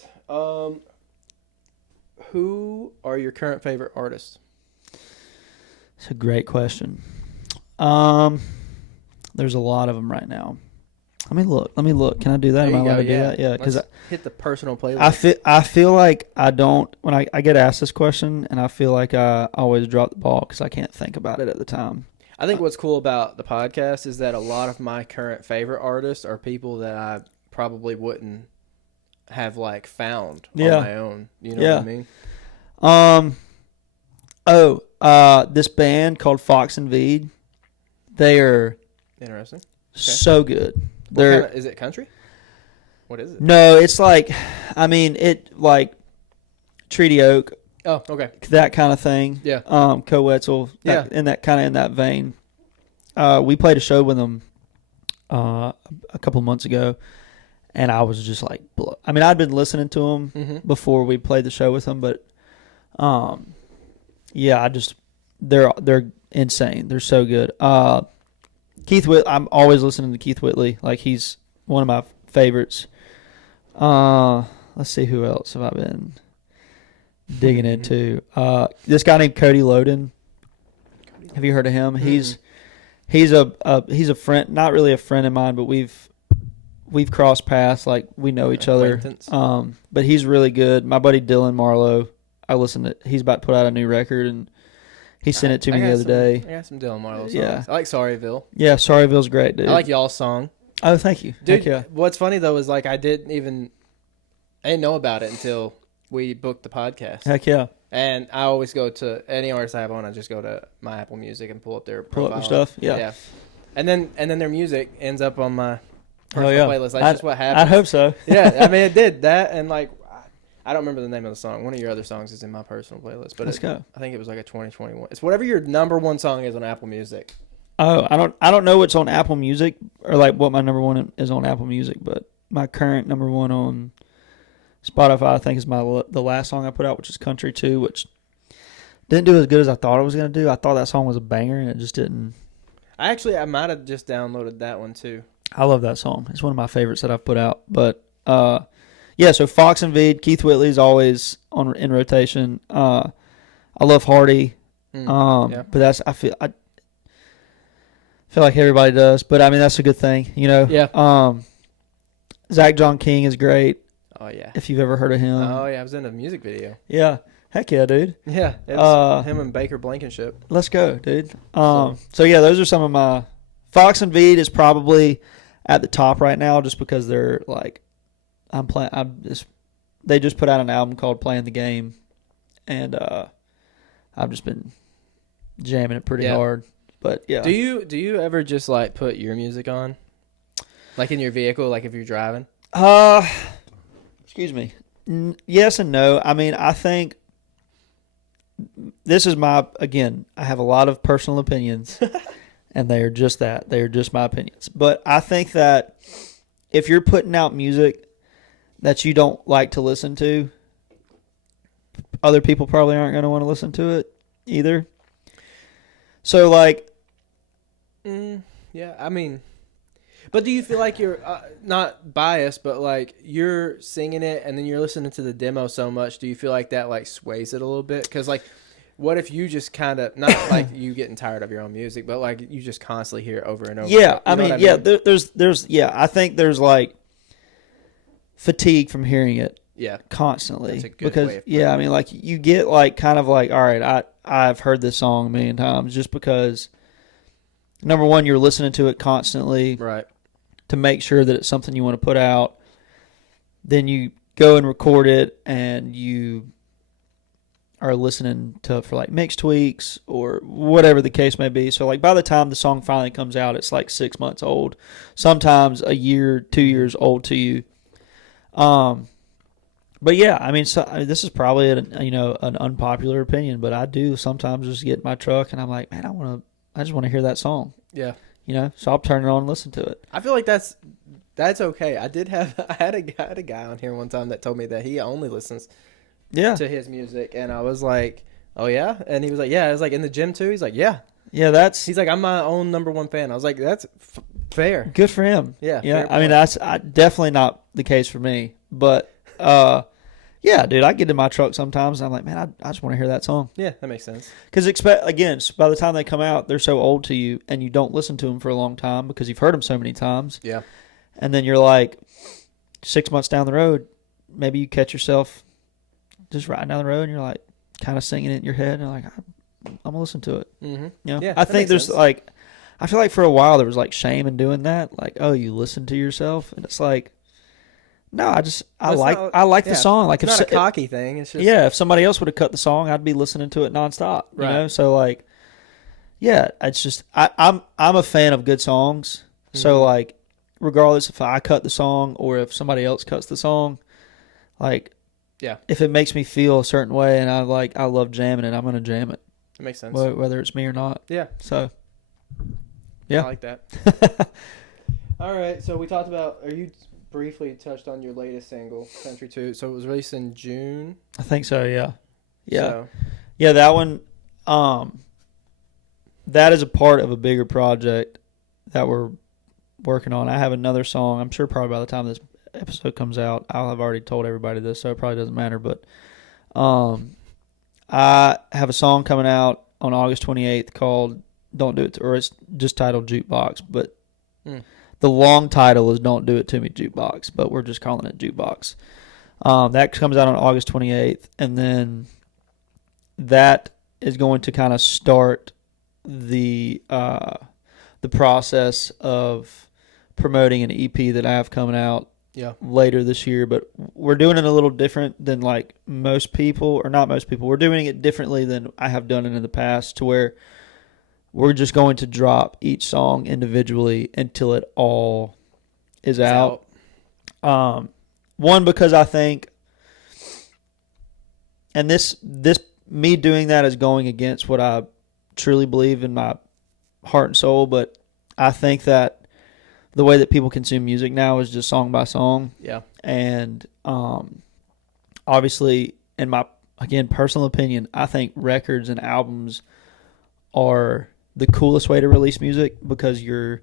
Who are your current favorite artists? It's a great question. There's a lot of them right now. Let me look. Can I do that? There Am I you allowed go, to do that? Yeah, because hit the personal playlist. I feel like I don't when I get asked this question, and I feel like I always drop the ball because I can't think about it at the time. I think what's cool about the podcast is that a lot of my current favorite artists are people that I probably wouldn't have like found on my own. You know what I mean? This band called Fox and Veed, they are Interesting. Okay. so good. Is it country? What is it? No, it's like, I mean, it like Treaty Oak. Oh, okay. That kind of thing. Yeah. Co-Wetzel. In that vein. We played a show with them a couple of months ago, and I was just like, I mean, I'd been listening to them before we played the show with them, but they're insane. They're so good. Keith Whitley, I'm always listening to Keith Whitley. Like, he's one of my favorites. Let's see, who else have I been digging into? This guy named Cody Loden. Have you heard of him? He's a friend, not really a friend of mine, but we've crossed paths. Like, we know each other. But he's really good. My buddy Dylan Marlowe, he's about to put out a new record, and he sent it to me the other day. I got some Dylan Marlowe songs. Yeah. I like Sorryville. Yeah, Sorryville's great, dude. I like y'all's song. Oh, thank you. Dude, yeah. What's funny, though, is like I didn't know about it until we booked the podcast. Heck yeah. And I always go to any artist I have on, I just go to my Apple Music and pull up their profile. Pull up their stuff? Yeah. And then their music ends up on my personal playlist. That's just what happens. I hope so. Yeah, I mean, it did that, and like, I don't remember the name of the song. One of your other songs is in my personal playlist, but Let's go. I think it was like a 2021. It's whatever your number one song is on Apple Music. Oh, I don't know what's on Apple Music, or like what my number one is on Apple Music, but my current number one on Spotify, I think, is the last song I put out, which is Country 2, which didn't do as good as I thought it was going to do. I thought that song was a banger, and it just didn't. I might have just downloaded that one too. I love that song. It's one of my favorites that I've put out. But yeah, so Fox and Veed, Keith Whitley's always in rotation. I love Hardy, but I feel like everybody does. But I mean, that's a good thing, you know. Yeah. Zach John King is great. Oh yeah. If you've ever heard of him. Oh yeah, I was in a music video. Yeah. Heck yeah, dude. Yeah. It was him and Baker Blankenship. Let's go, dude. So yeah, those are some of my. Fox and Veed is probably at the top right now, just because they're like, they just put out an album called Playing the Game, and I've just been jamming it pretty hard. But yeah. Do you ever just like put your music on, like in your vehicle, like if you're driving? Excuse me. Yes and no. I mean, I think this is I have a lot of personal opinions, and they are just that. They are just my opinions. But I think that if you're putting out music that you don't like to listen to, other people probably aren't going to want to listen to it either. So, like... yeah, I mean... But do you feel like you're not biased, but like you're singing it and then you're listening to the demo so much? Do you feel like that like sways it a little bit? Because like, what if you just kind of not like you getting tired of your own music, but like you just constantly hear it over and over? Yeah, I mean, there's I think there's like fatigue from hearing it. Yeah, constantly. That's a good way of putting it. I mean, like you get like kind of like, all right, I've heard this song a million times, just because. Number one, you're listening to it constantly, right? To make sure that it's something you want to put out. Then you go and record it, and you are listening to it for like mix tweaks or whatever the case may be. So like by the time the song finally comes out, it's like 6 months old, sometimes a year, 2 years old to you. But yeah, I mean, this is probably an unpopular opinion, but I do sometimes just get in my truck and I'm like, man, I just want to hear that song. Yeah. So I'll turn it on and listen to it. I feel like that's okay. I had a guy on here one time that told me that he only listens to his music, and I was like, oh yeah? And he was like, yeah. I was like, in the gym too? He's like, yeah. Yeah, he's like, I'm my own number one fan. I was like, that's fair. Good for him. Yeah. Yeah. I mean, that's definitely not the case for me, but yeah, dude, I get in my truck sometimes and I'm like, man, I just want to hear that song. Yeah, that makes sense. Because again, by the time they come out, they're so old to you, and you don't listen to them for a long time because you've heard them so many times. Yeah. And then you're like 6 months down the road, maybe you catch yourself just riding down the road and you're like kind of singing it in your head and you're like, I'm gonna listen to it. Mm-hmm. You know? Yeah, I think there's sense. I feel like for a while there was like shame in doing that. Like, oh, you listen to yourself, and it's like, no, I like the song. Like, it's not a cocky thing. It's just if somebody else would have cut the song, I'd be listening to it nonstop. You know, so like, yeah, it's just I'm a fan of good songs. Mm-hmm. So like, regardless if I cut the song or if somebody else cuts the song, like, yeah, if it makes me feel a certain way and I love jamming it, I'm gonna jam it. It makes sense. Whether it's me or not. Yeah. So. Yeah. I like that. All right. So we talked about, or you briefly touched on your latest single, Country 2. So it was released in June? I think so, yeah. Yeah. So. Yeah, that one, that is a part of a bigger project that we're working on. I have another song. I'm sure probably by the time this episode comes out, I'll have already told everybody this, so it probably doesn't matter. But I have a song coming out on August 28th called Don't Do It, or it's just titled Jukebox, but the long title is Don't Do It To Me Jukebox, but we're just calling it Jukebox. That comes out on August 28th, and then that is going to kind of start the process of promoting an EP that I have coming out later this year, but we're doing it a little different than like most people, or not most people. We're doing it differently than I have done it in the past, to where we're just going to drop each song individually until it all is out. One, because I think, and this me doing that is going against what I truly believe in my heart and soul, but I think that the way that people consume music now is just song by song. Yeah. And obviously, in my, again, personal opinion, I think records and albums are the coolest way to release music, because you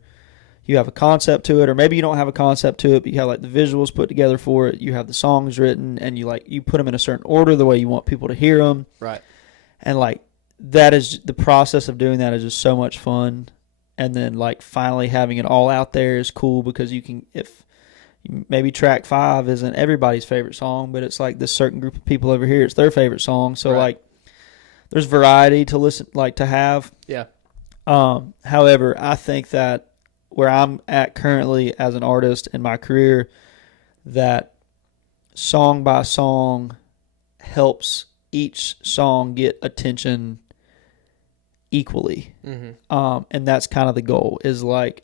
have a concept to it, or maybe you don't have a concept to it, but you have like the visuals put together for it, you have the songs written, and you put them in a certain order the way you want people to hear them. Right. And like, that is the process of doing that is just so much fun. And then like finally having it all out there is cool, because you can, if maybe track 5 isn't everybody's favorite song, but it's like this certain group of people over here, it's their favorite song. So like, there's variety to listen, like to have. Yeah. However, I think that where I'm at currently as an artist in my career, that song by song helps each song get attention equally. Mm-hmm. And that's kind of the goal, is like,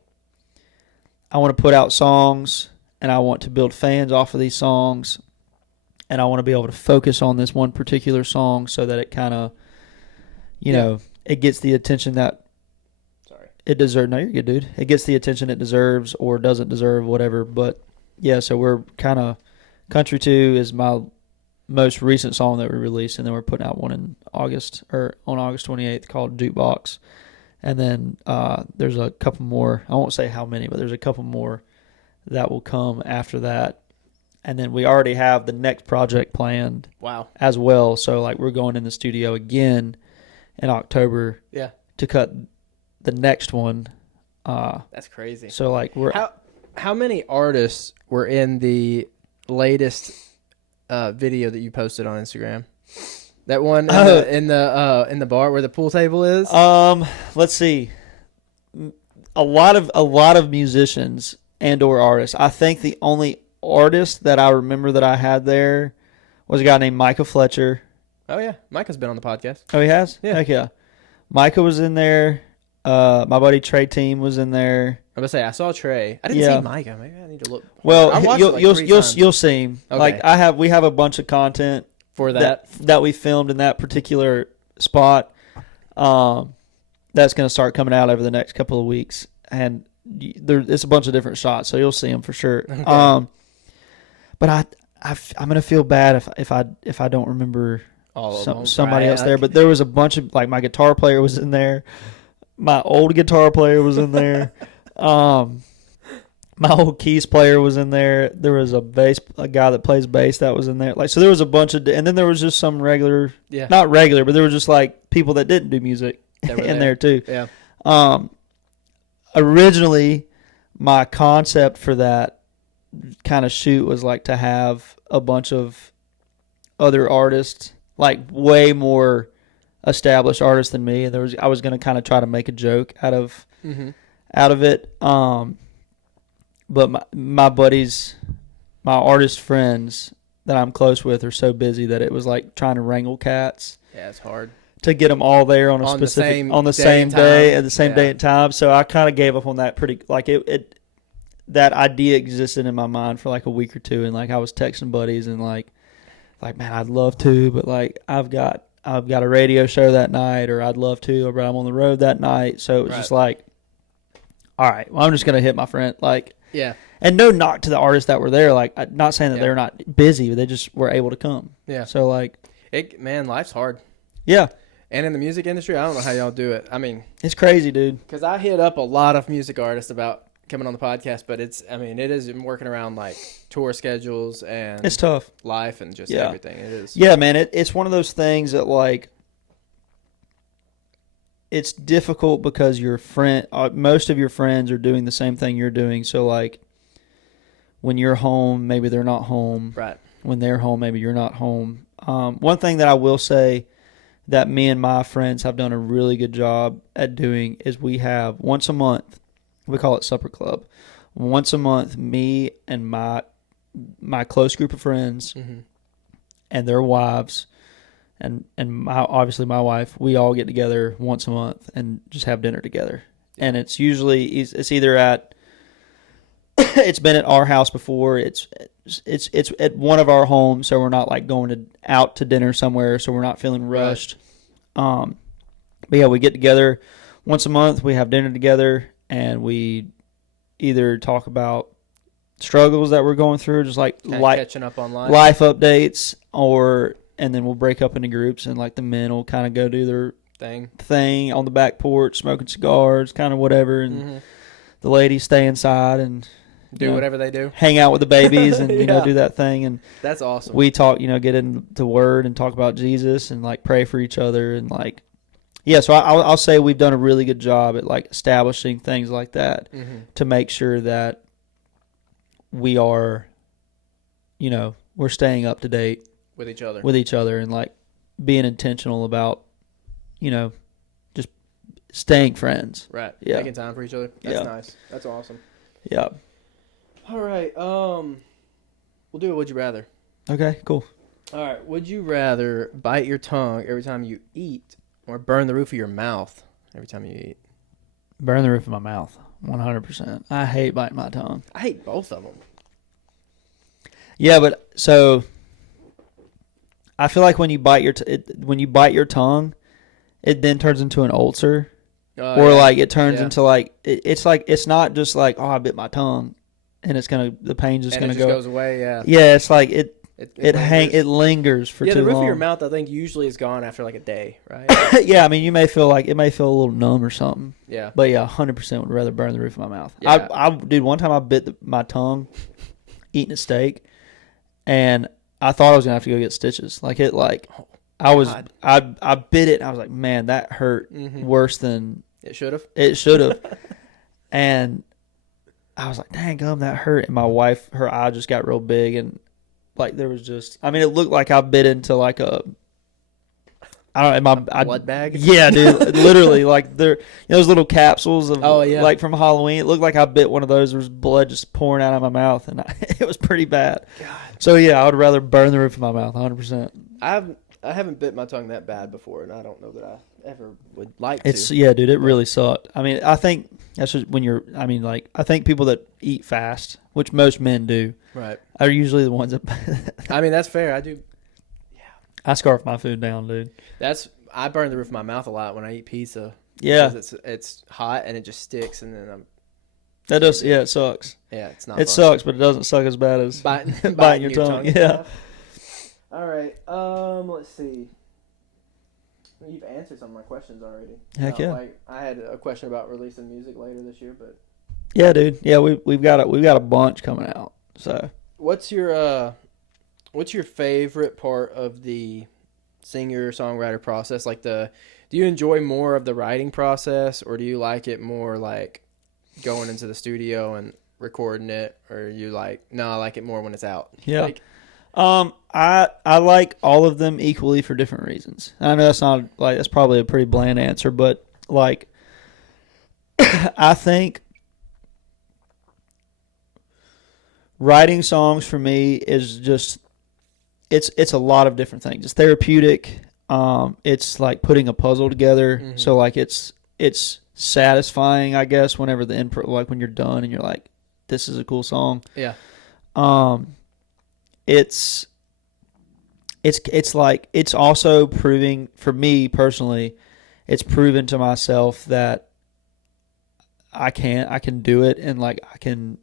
I want to put out songs and I want to build fans off of these songs, and I want to be able to focus on this one particular song so that it kind of, you know, it gets the attention that it deserves. No, you're good, dude. It gets the attention it deserves, or doesn't deserve, whatever. But yeah, so we're kind of, Country 2 is my most recent song that we released, and then we're putting out one in August, or on August 28th, called Jukebox. And then there's a couple more. I won't say how many, but there's a couple more that will come after that. And then we already have the next project planned. Wow. As well. So like, we're going in the studio again in October. Yeah. To cut the next one. That's crazy. So like, how many artists were in the latest video that you posted on Instagram? That one in the bar where the pool table is? Let's see. A lot of musicians and or artists. I think the only artist that I remember that I had there was a guy named Micah Fletcher. Oh yeah, Micah's been on the podcast. Oh, he has? Yeah. Heck yeah. Micah was in there. My buddy Trey Team was in there. I was gonna say, I saw Trey. I didn't see Micah. Maybe I need to look. Well, you'll see him. Okay. Like, we have a bunch of content for that we filmed in that particular spot. That's gonna start coming out over the next couple of weeks, and it's a bunch of different shots, so you'll see them for sure. Okay. But I'm gonna feel bad if I don't remember somebody else there. But there was a bunch of, like, my guitar player was in there. My old guitar player was in there. My old keys player was in there. There was a guy that plays bass that was in there. Like, so there was a bunch of, and then there was just some regular, not regular, but there were just like people that didn't do music in there too. Yeah. Originally, my concept for that kind of shoot was like to have a bunch of other artists, like way more established artists than me, and I was gonna kind of try to make a joke out of it. But my buddies, my artist friends that I'm close with are so busy that it was like trying to wrangle cats. Yeah, it's hard To get them all there on the same day at the same day and time. So I kind of gave up on that pretty, like that idea existed in my mind for like a week or two, and like I was texting buddies and like man, I'd love to, but like I've got a radio show that night, or I'd love to, but I'm on the road that night. So it was just like, all right, well, I'm just gonna hit my friend, like, yeah. And no knock to the artists that were there, like not saying that they're not busy, but they just were able to come. Yeah. So like, life's hard. Yeah. And in the music industry, I don't know how y'all do it. I mean, it's crazy, dude. Because I hit up a lot of music artists about coming on the podcast, but it is working around like tour schedules and it's tough life and just everything. It is. Yeah, man. It's one of those things that like it's difficult because most of your friends are doing the same thing you're doing. So like when you're home, maybe they're not home. Right. When they're home, maybe you're not home. One thing that I will say that me and my friends have done a really good job at doing is we have once a month, we call it Supper Club. Once a month, me and my close group of friends and their wives and obviously my wife, we all get together once a month and just have dinner together. And it's usually it's either at it's been at our house before. It's at one of our homes, so we're not like going out to dinner somewhere, so we're not feeling rushed. Right. But yeah, we get together once a month. We have dinner together, and we either talk about struggles that we're going through, just like catching up on life updates, and then we'll break up into groups, and like the men will kind of go do their thing on the back porch, smoking cigars, kind of whatever, and the ladies stay inside and do whatever they do, hang out with the babies, and do that thing. And that's awesome. We talk, get into word and talk about Jesus and like pray for each other and like, yeah. So I'll say we've done a really good job at like establishing things like that to make sure that we are, we're staying up to date with each other and like being intentional about, just staying friends. Right. Yeah. Taking time for each other. That's nice. That's awesome. Yeah. All right. We'll do a would you rather. Okay, cool. All right. Would you rather bite your tongue every time you eat or burn the roof of your mouth every time you eat? Burn the roof of my mouth. 100%. I hate biting my tongue. I hate both of them. Yeah, but so I feel like when you bite your tongue, it then turns into an ulcer, or like it turns into like it's like it's not just like, oh, I bit my tongue, and the pain's just gonna go. Goes away. Yeah. Yeah, it's like it lingers for too long. Yeah, the roof of your mouth I think usually is gone after like a day, right? Yeah, I mean you may feel like it may feel a little numb or something. Yeah. But yeah, 100% would rather burn the roof of my mouth. Yeah. Dude, one time I bit my tongue eating a steak, and I thought I was gonna have to go get stitches. Like it, like I bit it, and I was like, man, that hurt worse than it should have. It should have. And I was like, dang gum, that hurt. And my wife, her eye just got real big, and like there was just, I mean, it looked like I bit into like a, I don't know, blood bag. Yeah, dude, literally, like those little capsules of, like from Halloween. It looked like I bit one of those. There was blood just pouring out of my mouth, and it was pretty bad. God. So yeah, I would rather burn the roof of my mouth, 100%. I haven't bit my tongue that bad before, and I don't know that I ever would like to. Yeah, dude, it really sucked. I mean, I think that's just I think people that eat fast, which most men do, right, are usually the ones that. I mean, that's fair. I do. Yeah, I scarf my food down, dude. I burn the roof of my mouth a lot when I eat pizza. Yeah, because it's hot and it just sticks, and then That does, yeah, it sucks. Yeah, it's not. It sucks, but it doesn't suck as bad as biting your tongue. Yeah. All right. Let's see. You've answered some of my questions already. Heck yeah. Like I had a question about releasing music later this year, but. Yeah, dude. Yeah, we've got a bunch coming out. So. What's your favorite part of the singer-songwriter process? Like do you enjoy more of the writing process, or do you like it more like going into the studio recording it, or you like, no, I like it more when it's out? Yeah. Like, I like all of them equally for different reasons. And I know that's not like that's probably a pretty bland answer, but like I think writing songs for me is just it's a lot of different things. It's therapeutic. It's like putting a puzzle together. Mhm. So like it's satisfying, I guess, whenever the input, like when you're done and you're like, this is a cool song. yeah, It's like it's also proving for me personally, it's proven to myself that I can do it, and like I can,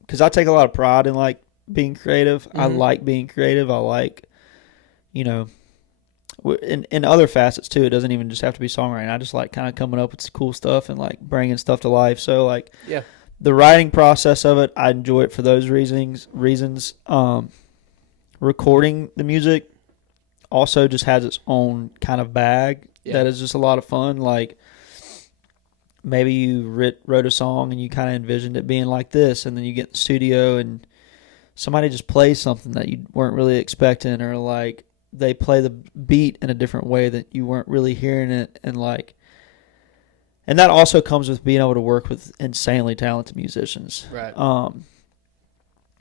because I take a lot of pride in like being creative. I Mhm. like being creative. I like, you know, in other facets too. It doesn't even just have to be songwriting. I just like kind of coming up with cool stuff and like bringing stuff to life. So like yeah, the writing process of it, I enjoy it for those reasons. Recording the music also just has its own kind of bag that is just a lot of fun. Like maybe you wrote a song and you kind of envisioned it being like this, and then you get in the studio and somebody just plays something that you weren't really expecting, or like they play the beat in a different way that you weren't really hearing it, and like, and that also comes with being able to work with insanely talented musicians. right.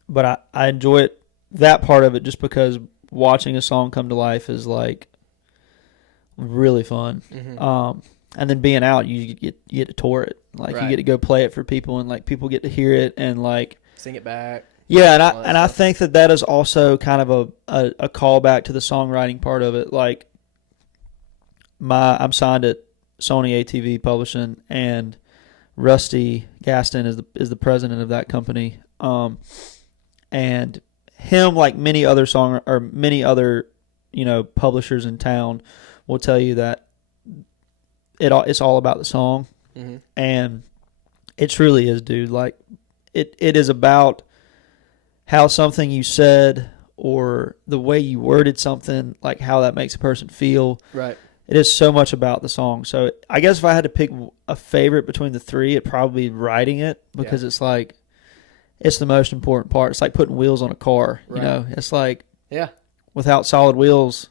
But I enjoy it, that part of it, just because watching a song come to life is like really fun. Mhm. And then being out, you get to tour it, like you Right. get to go play it for people, and like people get to hear it, and like Sing it back. yeah, and all that I stuff. think that is also kind of a callback to the songwriting part of it. Like I'm signed at Sony ATV Publishing, and Rusty Gaston is the president of that company. And him, like many other publishers in town, will tell you that it's all about the song, Mhm. and it truly is, dude. Like it is about how something you said or the way you worded something, like how that makes a person feel. Right. It is so much about the song. So I guess if I had to pick a favorite between the three, it'd probably be writing it, because it's like it's the most important part. It's like putting wheels on a car. Right. You know, it's like Yeah. without solid wheels,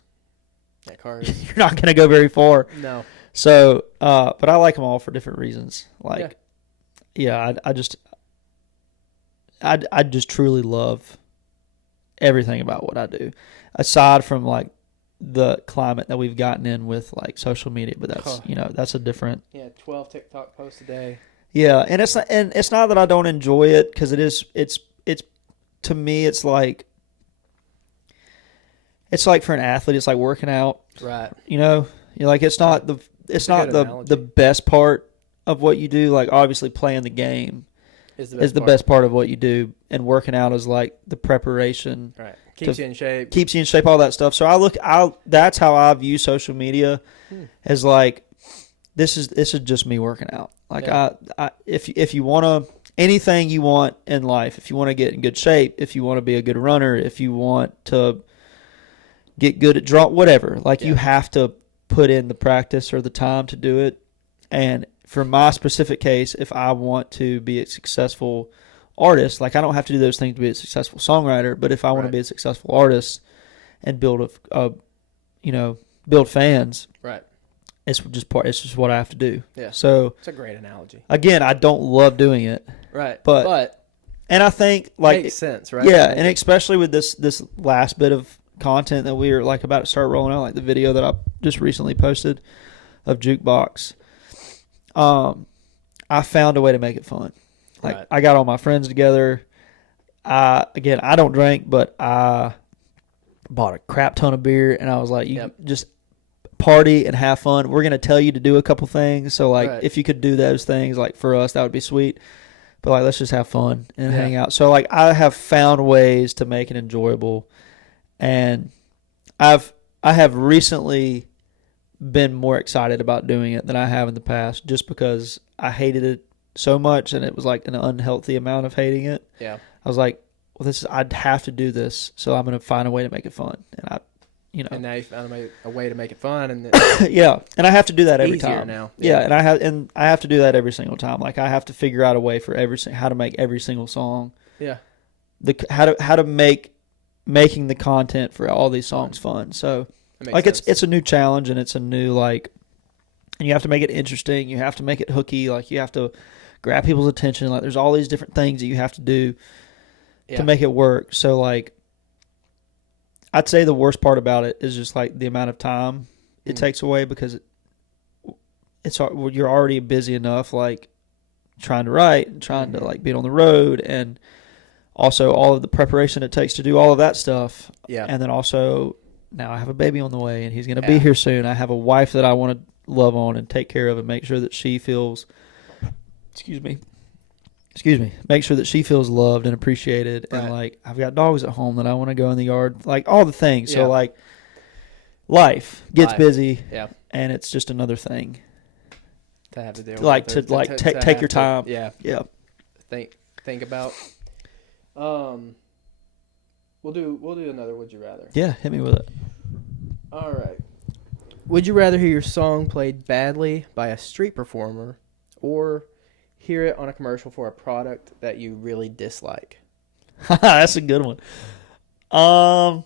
That car is you're not going to go very far. no. So, but I like them all for different reasons. Like, yeah, I just truly love everything about what I do, aside from like the climate that we've gotten in with like social media. But that's that's a different. Yeah, 12 TikTok posts a day. Yeah, and it's not that I don't enjoy it, because it's to me it's like for an athlete, it's like working out. Right. You know, you're like it's not a good the analogy. best part of what you do. Like obviously playing the game Is is the best part of what you do, and working out is like the preparation. Right. Keeps you in shape. Keeps you in shape, all that stuff. So that's how I view social media, as like this is just me working out. Like if you want to, anything you want in life, if you want to get in good shape, if you want to be a good runner, if you want to get good at draw, whatever, like you have to put in the practice or the time to do it. And for my specific case, if I want to be a successful artist, like I don't have to do those things to be a successful songwriter, but if I want to be a successful artist and build build fans, right. it's just what I have to do. Yeah. So It's a great analogy. again, I don't love doing it, Right. but and I think like makes sense, right? yeah, Like, and especially with this last bit of content that we are like about to start rolling out, like the video that I just recently posted of Jukebox. I found a way to make it fun. Like Right. I got all my friends together. I don't drink, but I bought a crap ton of beer, and I was like, you just party and have fun. We're gonna tell you to do a couple things, so like if you could do those things, like for us, that would be sweet. But like, let's just have fun and hang out. So like, I have found ways to make it enjoyable, and I have recently been more excited about doing it than I have in the past, just because I hated it so much, and it was like an unhealthy amount of hating it. Yeah. I was like, well, I'd have to do this, so I'm gonna find a way to make it fun, and you know. And now you found a way to make it fun, and Yeah, and I have to do that every easier time. now. Yeah, and I have to do that every single time. Like I have to figure out a way for how to make every single song. Yeah. How to making the content for all these songs fun. So like sense. it's a new challenge, and it's a new and you have to make it interesting. You have to make it hooky. Like you have to grab people's attention. Like there's all these different things that you have to do to make it work. So like I'd say the worst part about it is just like the amount of time it takes away, because you're already busy enough like trying to write and trying to like be on the road, and also all of the preparation it takes to do all of that stuff. Yeah. And then also now I have a baby on the way, and he's going to be here soon. I have a wife that I want to love on and take care of and make sure that she feels make sure that she feels loved and appreciated. Right. And like I've got dogs at home that I want to go in the yard, like all the things. So like life gets busy, and it's just another thing to have to deal like with. To take your time. Yeah. Think about. We'll do another Would You Rather. Yeah, hit me with it. All right. Would you rather hear your song played badly by a street performer, or hear it on a commercial for a product that you really dislike? That's a good one. I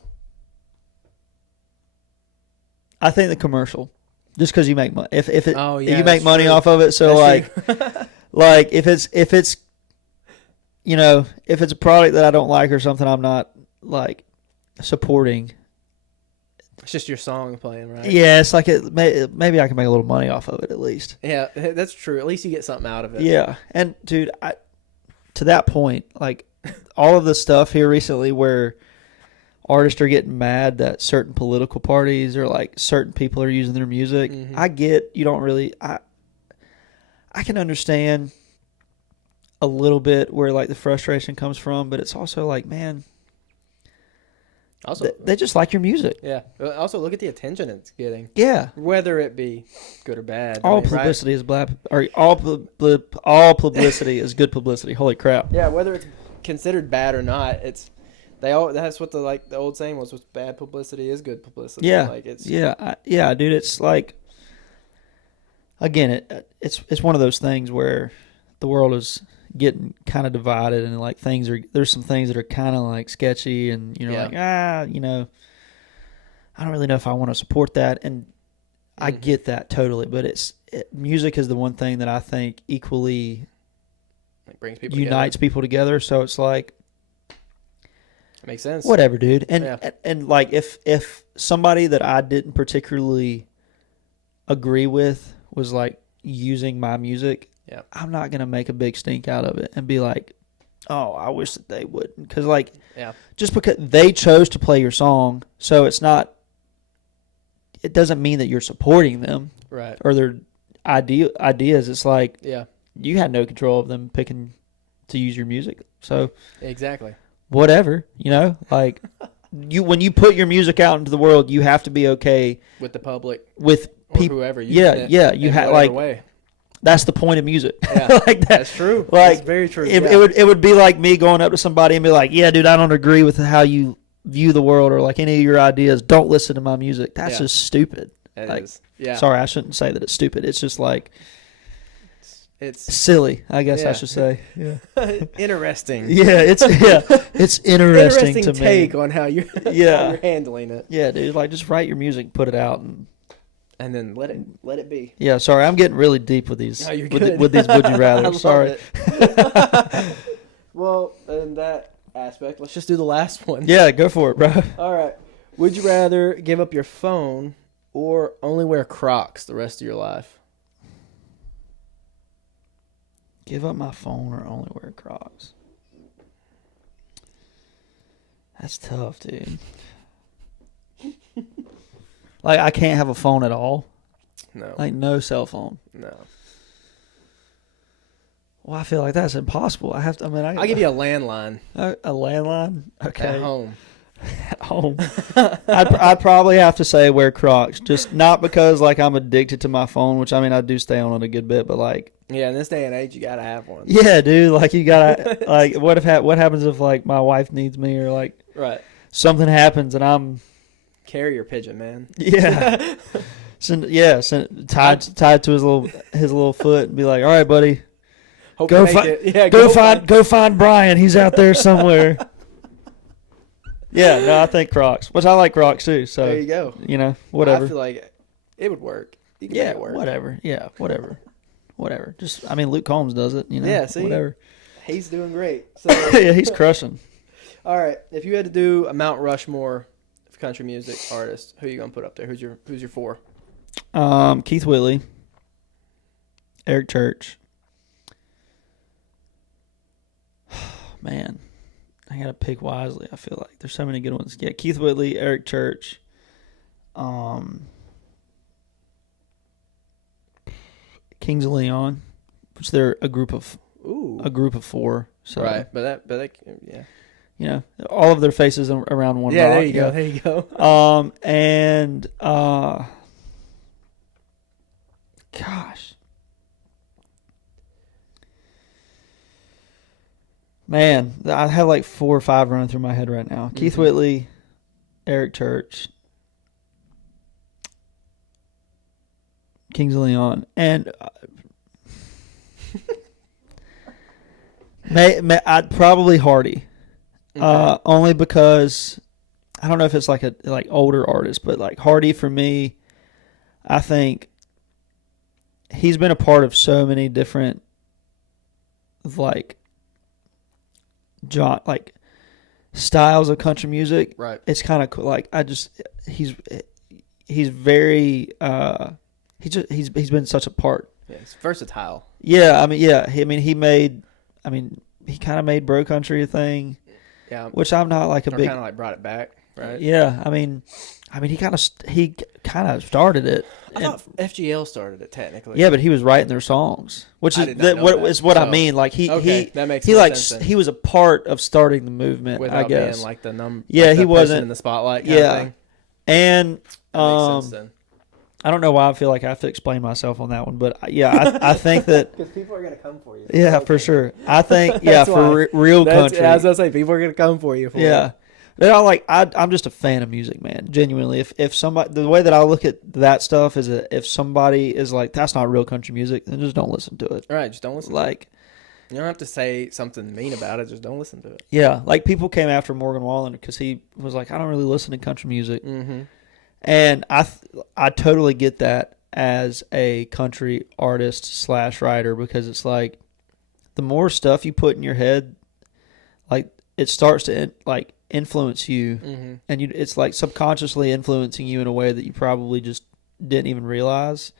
think the commercial, just because you make money. If you make money true. Off of it, so that's like if it's you know, if it's a product that I don't like or something, I'm not like supporting. It's just your song playing, right? Yeah, it's like maybe I can make a little money off of it at least. Yeah, that's true. At least you get something out of it. Yeah, and dude, to that point, like all of the stuff here recently where artists are getting mad that certain political parties or like certain people are using their music. Mm-hmm. I get you don't really. I can understand a little bit where like the frustration comes from, but it's also like, man. Also, they just like your music. Yeah. Also, look at the attention it's getting. Yeah. Whether it be good or bad. All publicity is all publicity is good publicity. Holy crap. Yeah. Whether it's considered bad or not, that's what the old saying was bad publicity is good publicity. Yeah. Like it's. Yeah, dude. It's like, again, it's one of those things where the world is getting kind of divided, and like there's some things that are kind of like sketchy, and you know like you know, I don't really know if I want to support that, and I get that totally, but music is the one thing that I think equally brings people unites people together. So it's like it makes sense. Whatever, dude. And like if somebody that I didn't particularly agree with was like using my music. Yeah, I'm not going to make a big stink out of it and be like, oh, I wish that they wouldn't. Because, like, just because they chose to play your song, so it doesn't mean that you're supporting them. Right. Or their ideas. It's like, you had no control of them picking to use your music. So, exactly. Whatever, you know? Like, when you put your music out into the world, you have to be okay. With the public. With people. Whoever. You have, like. Way. That's the point of music. Yeah, like that's true. Like, that's very true. It would be like me going up to somebody and be like, yeah, dude, I don't agree with how you view the world or like any of your ideas. Don't listen to my music. That's just stupid. It is. Yeah. Sorry, I shouldn't say that it's stupid. It's just like it's silly, I guess I should say. Yeah. Interesting. Yeah, it's interesting to me. Take on how you're handling it. Yeah, dude, like just write your music, put it out, and then let it be. Yeah, sorry, I'm getting really deep with these. No, you're good. With these would you rather. Sorry. Well, in that aspect, let's just do the last one. Yeah, go for it, bro. All right. Would you rather give up your phone or only wear Crocs the rest of your life? Give up my phone or only wear Crocs? That's tough, dude. Like, I can't have a phone at all? No. Like, no cell phone? No. Well, I feel like that's impossible. I'll give you a landline. A landline? Okay. At home. At home. I'd probably have to say wear Crocs. Just not because, like, I'm addicted to my phone, which, I mean, I do stay on it a good bit, but, like... Yeah, in this day and age, you gotta have one. Yeah, dude. Like, you gotta... like, what happens if, like, my wife needs me or, like... Right. Something happens and I'm... carrier pigeon, man. Yeah. Tied to his little foot and be like, all right, buddy, Hope go you make find it. Yeah, go find Brian. He's out there somewhere. Yeah, no, I think Crocs, which I like Crocs too. So there you go. Whatever. I feel like it would work. You can make it work. Whatever. Yeah, whatever. Just, I mean, Luke Combs does it. Yeah, see, whatever. He's doing great. So Yeah, he's crushing. all right, if you had to do a Mount Rushmore of country music artists, who are you gonna put up there? Who's your 4? Keith Whitley, Eric Church. Man, I gotta pick wisely. I feel like there's so many good ones. Yeah, Keith Whitley, Eric Church. Kings of Leon, which they're a group of 4. So right, but yeah. All of their faces around one. Yeah, rock, there you go. And gosh, man, I have like 4 or 5 running through my head right now. Mm-hmm. Keith Whitley, Eric Church, Kings of Leon, and I'd probably Hardy. Okay. Only because I don't know if it's like older artist, but like Hardy for me, I think he's been a part of so many different styles of country music. Right. It's kind of cool. Like he's very he's been such a part. Yeah, it's versatile. Yeah, I mean he kind of made bro country a thing. Yeah, which I'm not like a big. Kind of like brought it back, right? Yeah, I mean, he kind of started it. I thought FGL started it technically. Yeah, but he was writing their songs, which is what I mean. Like that makes sense then. he was a part of starting the movement. Without I guess being like the number. Yeah, like he the wasn't person in the spotlight. Kind of thing. And That makes sense then. I don't know why I feel like I have to explain myself on that one, but yeah, I think that because people are gonna come for you. Yeah, for sure. I think for real country. As I say, people are gonna come for you. I'm just a fan of music, man. Genuinely, if somebody, the way that I look at that stuff is that if somebody is like, that's not real country music, then just don't listen to it. All right, just don't listen. Like, you don't have to say something mean about it. Just don't listen to it. Yeah, like people came after Morgan Wallen because he was like, I don't really listen to country music. Mm-hmm. And I totally get that as a country artist / writer, because it's like the more stuff you put in your head, like it starts to influence you, mm-hmm. and it's like subconsciously influencing you in a way that you probably just didn't even realize.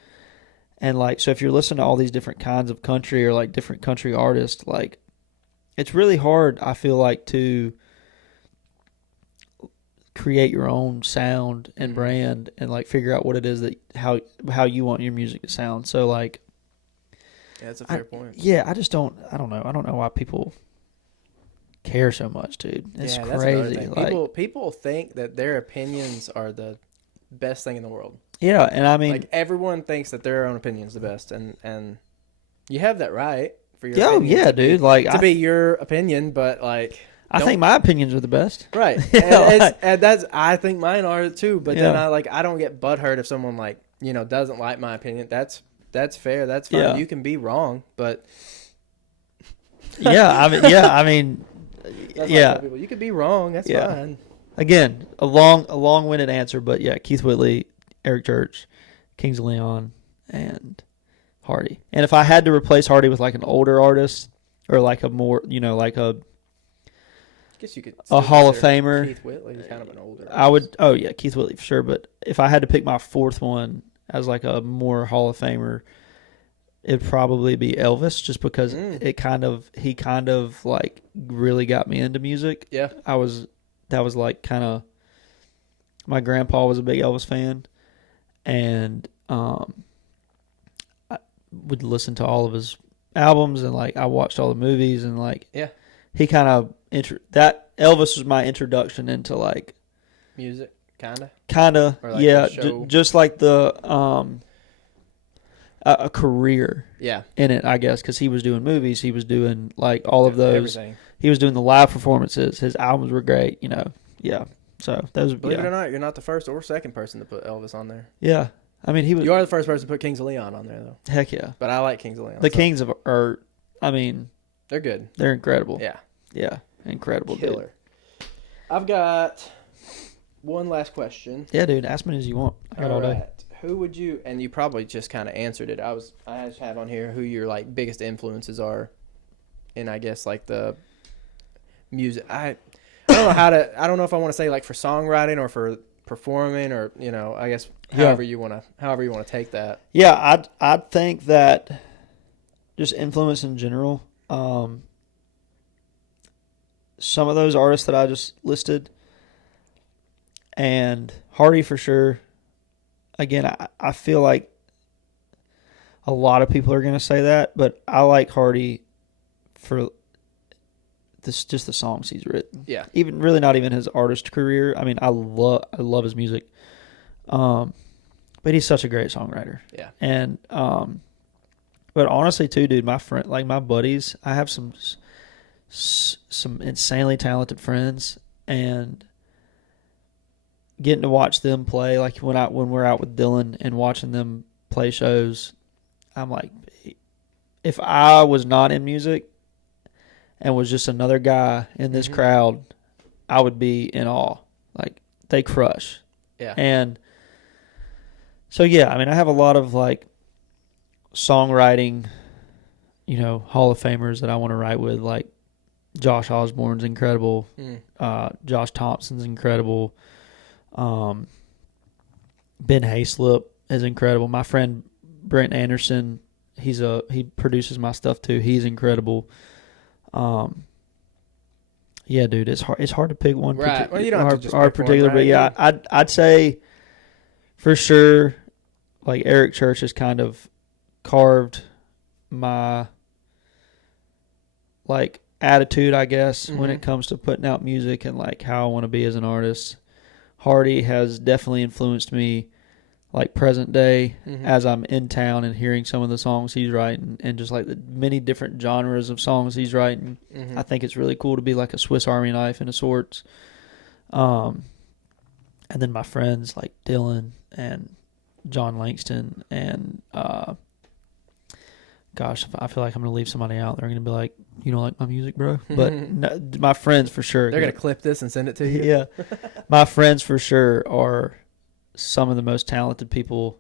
And like, so if you're listening to all these different kinds of country or like different country artists, like it's really hard, I feel like, to create your own sound and mm-hmm. brand and like figure out what it is that how you want your music to sound. So like, yeah, that's a fair point. Yeah, I don't know why people care so much, dude. It's crazy. Like, people think that their opinions are the best thing in the world. Yeah, and I mean, like everyone thinks that their own opinion is the best, and you have that right for your. Oh yeah, dude. Like to be your opinion, but like. I think my opinions are the best. Right. And that's I think mine are too, but then I don't get butthurt if someone doesn't like my opinion. That's fair. That's fine. Yeah. You can be wrong, but I mean people, you could be wrong. That's fine. Again, a long-winded answer, but yeah, Keith Whitley, Eric Church, Kings of Leon, and Hardy. And if I had to replace Hardy with like an older artist or like a more, like a I guess you could a Hall of Famer. Keith Whitley is kind of an older artist. I would. Oh yeah, Keith Whitley for sure. But if I had to pick my fourth one as like a more Hall of Famer, it'd probably be Elvis, just because he kind of like really got me into music. Yeah, that was like kind of, my grandpa was a big Elvis fan, and I would listen to all of his albums, and like I watched all the movies, and like he kind of that Elvis was my introduction into like music, kind of like just like the a career in it, I guess, because he was doing movies, he was doing like all of those, everything. He was doing the live performances, his albums were great, So those, Believe it or not, you're not the first or second person to put Elvis on there. Yeah, I mean he was. You are the first person to put Kings of Leon on there though. Heck yeah. But I like Kings of Leon. The Kings are. I mean, they're good. They're incredible. Yeah. Yeah, incredible. Killer. Dude. I've got one last question. Yeah, dude. Ask me as you want. I got all day. Who would you? And you probably just kind of answered it. I just have on here who your like biggest influences are, and I guess like the music. I don't know how to. I don't know if I want to say like for songwriting or for performing or I guess however you want to take that. Yeah, I'd think that just influence in general. Some of those artists that I just listed, and Hardy for sure. Again, I feel like a lot of people are going to say that, but I like Hardy for just the songs he's written. Yeah. Even really not even his artist career. I mean, I love his music. But he's such a great songwriter. Yeah. And but honestly too, dude, my friend, like my buddies, I have some insanely talented friends, and getting to watch them play, like when we're out with Dylan and watching them play shows, I'm like, if I was not in music and was just another guy in this crowd, I would be in awe. Like, they crush. Yeah. And so, yeah, I mean, I have a lot of, like, songwriting, Hall of Famers that I want to write with. Like, Josh Osborne's incredible. Josh Thompson's incredible. Ben Hayslip is incredible. My friend Brent Anderson, he produces my stuff too. He's incredible. Yeah, dude, it's hard to pick one. Right. Well, you don't have to just pick particular, one, right? But yeah, I'd say for sure, like Eric Church has kind of carved my like attitude, I guess, when it comes to putting out music and like how I want to be as an artist. Hardy has definitely influenced me, like present day, as I'm in town and hearing some of the songs he's writing and just like the many different genres of songs he's writing. I think it's really cool to be like a Swiss Army knife in a sorts. And then my friends like Dylan and John Langston and gosh, I feel like I'm going to leave somebody out. They're going to be like, you don't like my music, bro? But no, my friends for sure. They're going to clip this and send it to you? Yeah. My friends for sure are some of the most talented people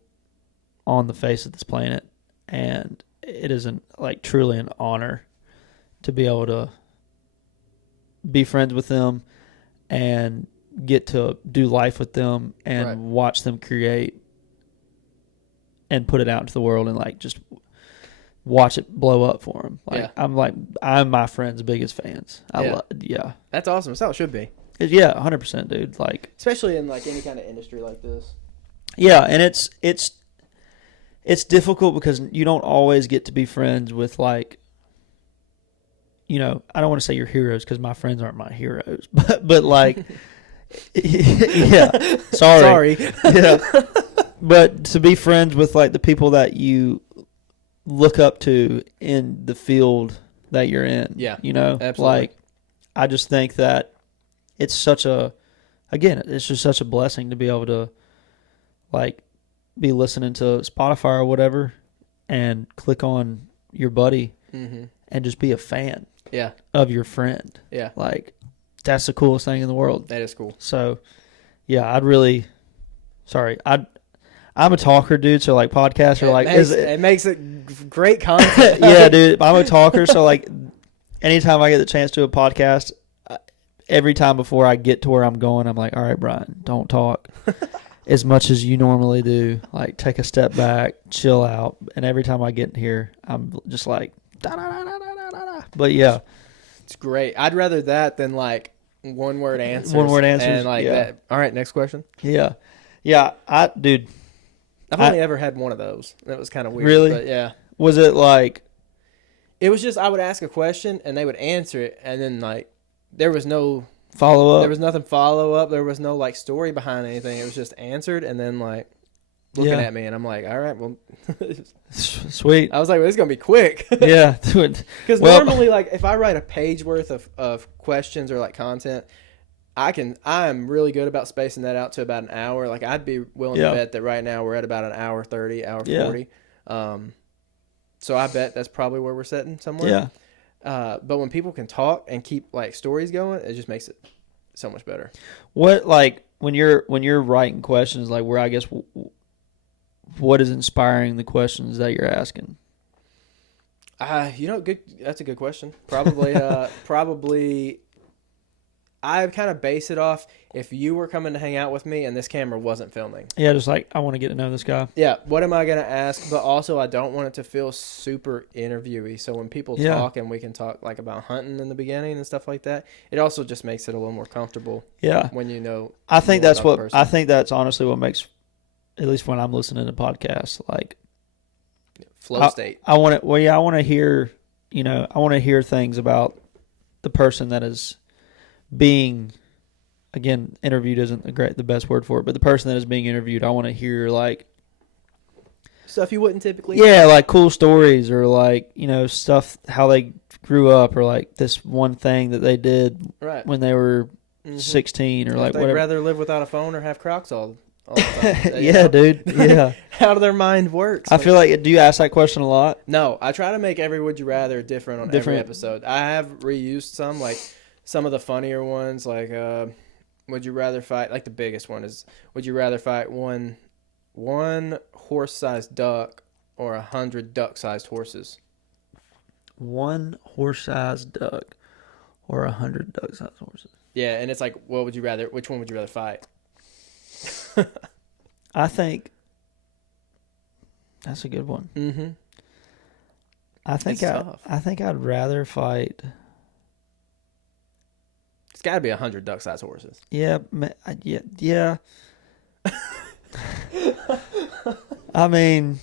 on the face of this planet. And it is truly an honor to be able to be friends with them and get to do life with them and watch them create and put it out into the world and like just watch it blow up for them. I'm my friend's biggest fans. Yeah. That's awesome. That's how it should be. Yeah, 100%, dude. Like, especially in like any kind of industry like this. Yeah, and it's difficult because you don't always get to be friends with like, I don't want to say your heroes because my friends aren't my heroes, but like, yeah, sorry. Yeah, but to be friends with like the people that you look up to in the field that you're in. Yeah. Absolutely. Like, I just think that it's it's just such a blessing to be able to like be listening to Spotify or whatever and click on your buddy and just be a fan of your friend. Yeah. Like, that's the coolest thing in the world. That is cool. So, yeah, I'm a talker, dude, so like podcasts are like... It makes it great content. Yeah, dude, I'm a talker, so like anytime I get the chance to do a podcast, every time before I get to where I'm going, I'm like, all right, Brian, don't talk as much as you normally do. Like, take a step back, chill out, and every time I get here, I'm just like, da-da-da-da-da-da-da. But yeah. It's great. I'd rather that than like one-word answers. One-word answers, and like that. All right, next question. Yeah. Yeah, I've only ever had one of those. That was kind of weird. Really? But yeah. Was it like... It was just I would ask a question and they would answer it, and then like there was no follow up. There was nothing follow up. There was no like story behind anything. It was just answered and then like looking at me, and I'm like, all right, well, sweet. I was like, well, this is gonna be quick. Yeah, because normally like if I write a page worth of questions or like content, I'm really good about spacing that out to about an hour. Like I'd be willing to bet that right now we're at about an hour 30, hour 40. So I bet that's probably where we're sitting somewhere. Yeah. But when people can talk and keep like stories going, it just makes it so much better. What, like, when you're writing questions, like, where I guess what is inspiring the questions that you're asking? Good. That's a good question. Probably, I kind of base it off if you were coming to hang out with me and this camera wasn't filming. Yeah, just like, I want to get to know this guy. Yeah, what am I going to ask? But also, I don't want it to feel super interviewy. So when people talk and we can talk like about hunting in the beginning and stuff like that, it also just makes it a little more comfortable. Yeah, when you know. I think that's what I think that's honestly what makes, at least when I'm listening to podcasts, like flow state. I want to. Well, yeah, I want to hear. I want to hear things about the person that is being, again, interviewed isn't the best word for it, but the person that is being interviewed, I want to hear like stuff you wouldn't typically. Yeah, like cool stories, or like stuff how they grew up, or like this one thing that they did when they were 16, or like they'd whatever. rather live without a phone or have Crocs all the time. Yeah, dude. Yeah. How their mind works. I feel like, do you ask that question a lot? No, I try to make every Would You Rather different on every episode. I have reused some, like some of the funnier ones, like would you rather fight, like the biggest one is, would you rather fight one horse-sized duck or 100 duck-sized horses? One horse-sized duck or 100 duck-sized horses. Yeah, and it's like, which one would you rather fight? I think that's a good one. Mm-hmm. I think I'd rather fight. It's got to be 100 duck-sized horses. Yeah. I mean,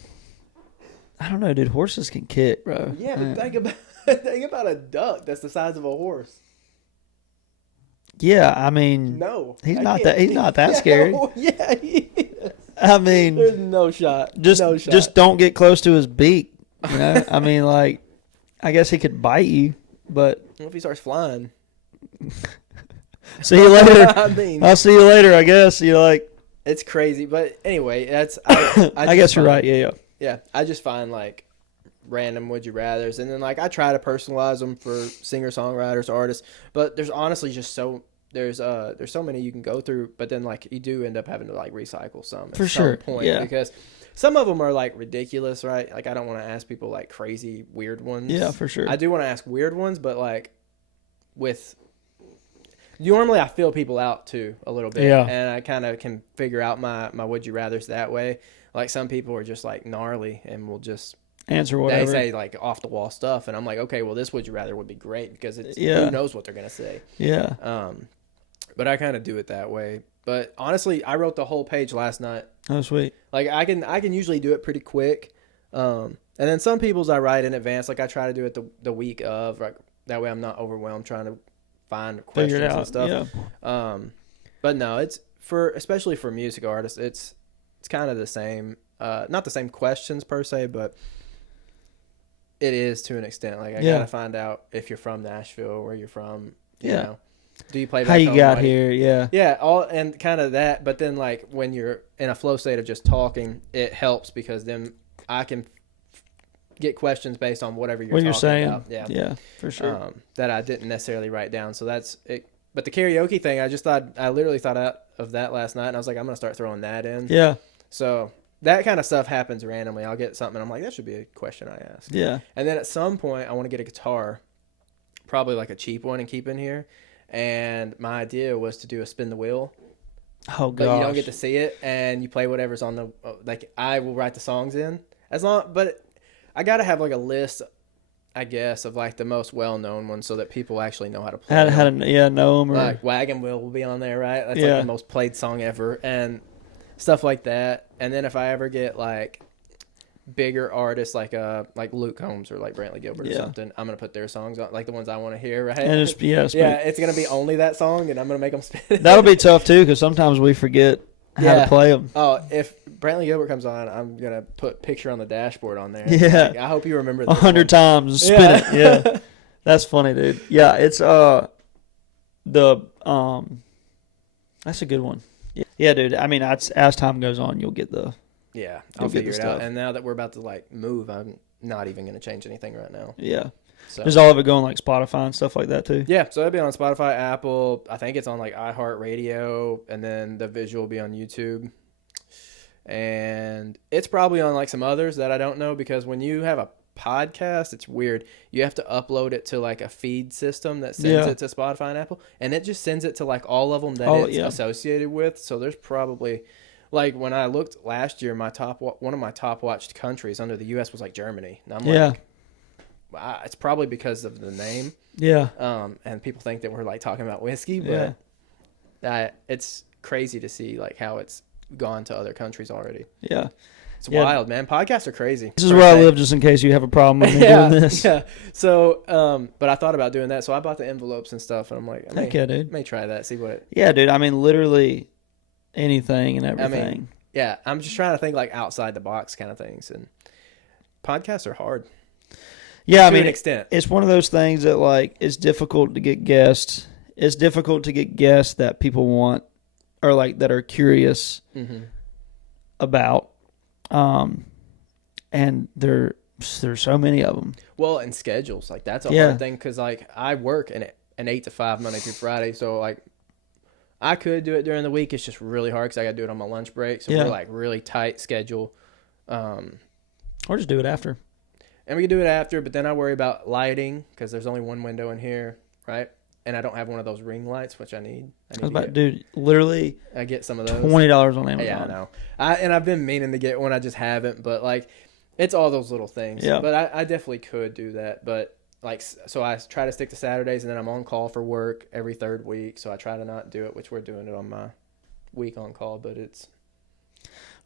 I don't know, dude. Horses can kick, bro. Yeah, but think about a duck that's the size of a horse. Yeah, I mean, no, he's not that scary. Yeah, he is. I mean, there's no shot. Just don't get close to his beak. I mean, like, I guess he could bite you, but what if he starts flying? See you later. I'll see you later, I guess. It's crazy, but anyway, that's. I guess you're right. Yeah. Yeah, I just find like random would you rather's, and then like I try to personalize them for singer songwriters, artists, but there's honestly just there's so many you can go through, but then like you do end up having to like recycle some at some point, because some of them are like ridiculous, right? Like I don't want to ask people like crazy weird ones. Yeah, for sure. I do want to ask weird ones, but like normally I feel people out too a little bit, and I kind of can figure out my would you rather's that way. Like some people are just like gnarly and will just answer whatever. They say like off the wall stuff, and I'm like, okay, well this would you rather would be great because it's who knows what they're gonna say. Yeah. But I kind of do it that way. But honestly, I wrote the whole page last night. Oh, sweet. Like I can usually do it pretty quick. And then some people's I write in advance. Like I try to do it the week of, like that way I'm not overwhelmed trying to find questions and stuff. Yeah. But no, it's especially for music artists, it's kind of the same. Not the same questions per se, but it is to an extent. Like I gotta find out if you're from Nashville, where you're from. You know. Do you play back how you home, got here? Yeah, all and kind of that. But then like when you're in a flow state of just talking, it helps because then I can get questions based on whatever you're saying about. Yeah, for sure. That I didn't necessarily write down, so that's it. But the karaoke thing, I literally thought out of that last night, and I was like, I'm gonna start throwing that in. Yeah. So that kind of stuff happens randomly. I'll get something, and I'm like, that should be a question I ask. Yeah. And then at some point, I want to get a guitar, probably like a cheap one, and keep in here. And my idea was to do a spin the wheel. Oh, gosh. But you don't get to see it, and you play whatever's on the like. I will write the songs in but I gotta have like a list, I guess, of like the most well-known ones so that people actually know how to play. How to know them. Or... Like Wagon Wheel will be on there, right? That's like the most played song ever, and stuff like that. And then if I ever get like bigger artists like Luke Combs or like Brantley Gilbert or something, I'm gonna put their songs on, like the ones I want to hear, right? And it's gonna be only that song, and I'm gonna make them spin it. That'll be tough too, because sometimes we forget how to play them. Oh, if Brantley Gilbert comes on, I'm gonna put picture on the dashboard on there. Yeah, like, I hope you remember 100 times. Spin it. Yeah, that's funny, dude. Yeah, it's That's a good one. Yeah, dude. I mean, as time goes on, you'll get the. Yeah, You'll I'll get figure the it out. stuff. And now that we're about to like move, I'm not even going to change anything right now. Yeah. So Does all of it go on like Spotify and stuff like that too? yeah, so it'll be on Spotify, Apple. I think it's on like iHeartRadio, and then the visual will be on YouTube. And it's probably on like some others that I don't know, because when you have a podcast, it's weird. You have to upload it to like a feed system that sends it to Spotify and Apple, and it just sends it to like all of them that it's associated with. So there's probably like, when I looked last year, one of my top watched countries under the US was like Germany. And I'm like, wow, it's probably because of the name. Yeah. And people think that we're like talking about whiskey, but it's crazy to see like how it's gone to other countries already. Yeah. It's wild, man. Podcasts are crazy. This is where I live, just in case you have a problem with me doing this. Yeah. So, but I thought about doing that. So I bought the envelopes and stuff, and I'm like, dude. May try that, see what. Yeah, dude. I mean, literally anything and everything. I mean, yeah. I'm just trying to think like outside the box kind of things, and podcasts are hard. Yeah, to an extent. It's one of those things that like it's difficult to get guests. It's difficult to get guests that people want, or like that are curious about. And there's so many of them. Well, and schedules, like that's a hard thing, because like I work an 8 to 5 Monday through Friday, so like I could do it during the week. It's just really hard because I got to do it on my lunch break. So we're like really tight schedule. Or just do it after. And we can do it after, but then I worry about lighting because there's only one window in here, right? And I don't have one of those ring lights, which I need. Dude, literally, I get some of those. $20 on Amazon. Yeah, I know. And I've been meaning to get one, I just haven't. But like, it's all those little things. Yeah. But I definitely could do that. But like, so I try to stick to Saturdays, and then I'm on call for work every third week. So I try to not do it, which we're doing it on my week on call. But it's.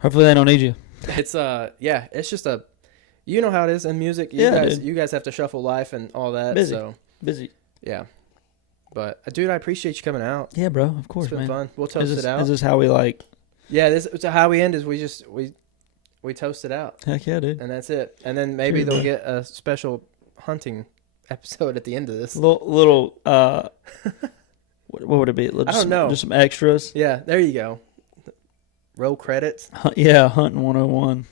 Hopefully they don't need you. It's it's just a. You know how it is in music. You guys have to shuffle life and all that. Busy. Yeah. But, dude, I appreciate you coming out. Yeah, bro. Of course, man. It's been fun. We'll toast it out. Is this how we like? Yeah, this is how we end. Is we toast it out. Heck yeah, dude. And that's it. And then maybe they'll get a special hunting episode at the end of this. Little what would it be? I don't know. Just some extras. Yeah, there you go. Roll credits. Yeah, hunting 101.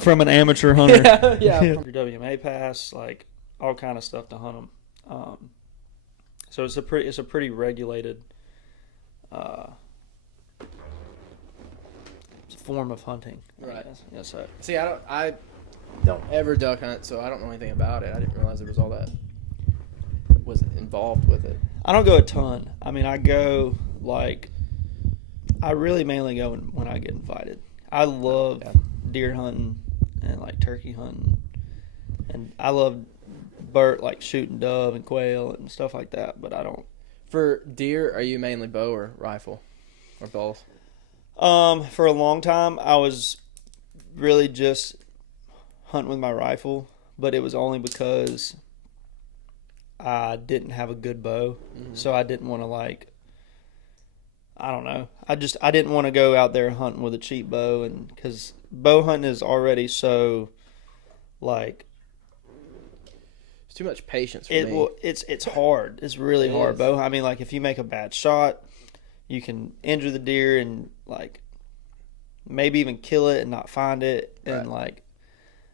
From an amateur hunter. Yeah. Your WMA pass, like all kind of stuff to hunt them. So it's a pretty regulated form of hunting. Right. Yeah. So see, I don't ever duck hunt, so I don't know anything about it. I didn't realize there was all that was involved with it. I don't go a ton. I mean, I go I really mainly go when I get invited. I love deer hunting and like turkey hunting, and I love shooting dove and quail and stuff like that. But I don't. For deer, are you mainly bow or rifle, or both? For a long time, I was really just hunting with my rifle, but it was only because I didn't have a good bow, so I didn't want to I don't know. I didn't want to go out there hunting with a cheap bow, and because bow hunting is already so it's too much patience for me. Well, it's hard. It's really hard. Bow. I mean, if you make a bad shot, you can injure the deer and maybe even kill it and not find it, and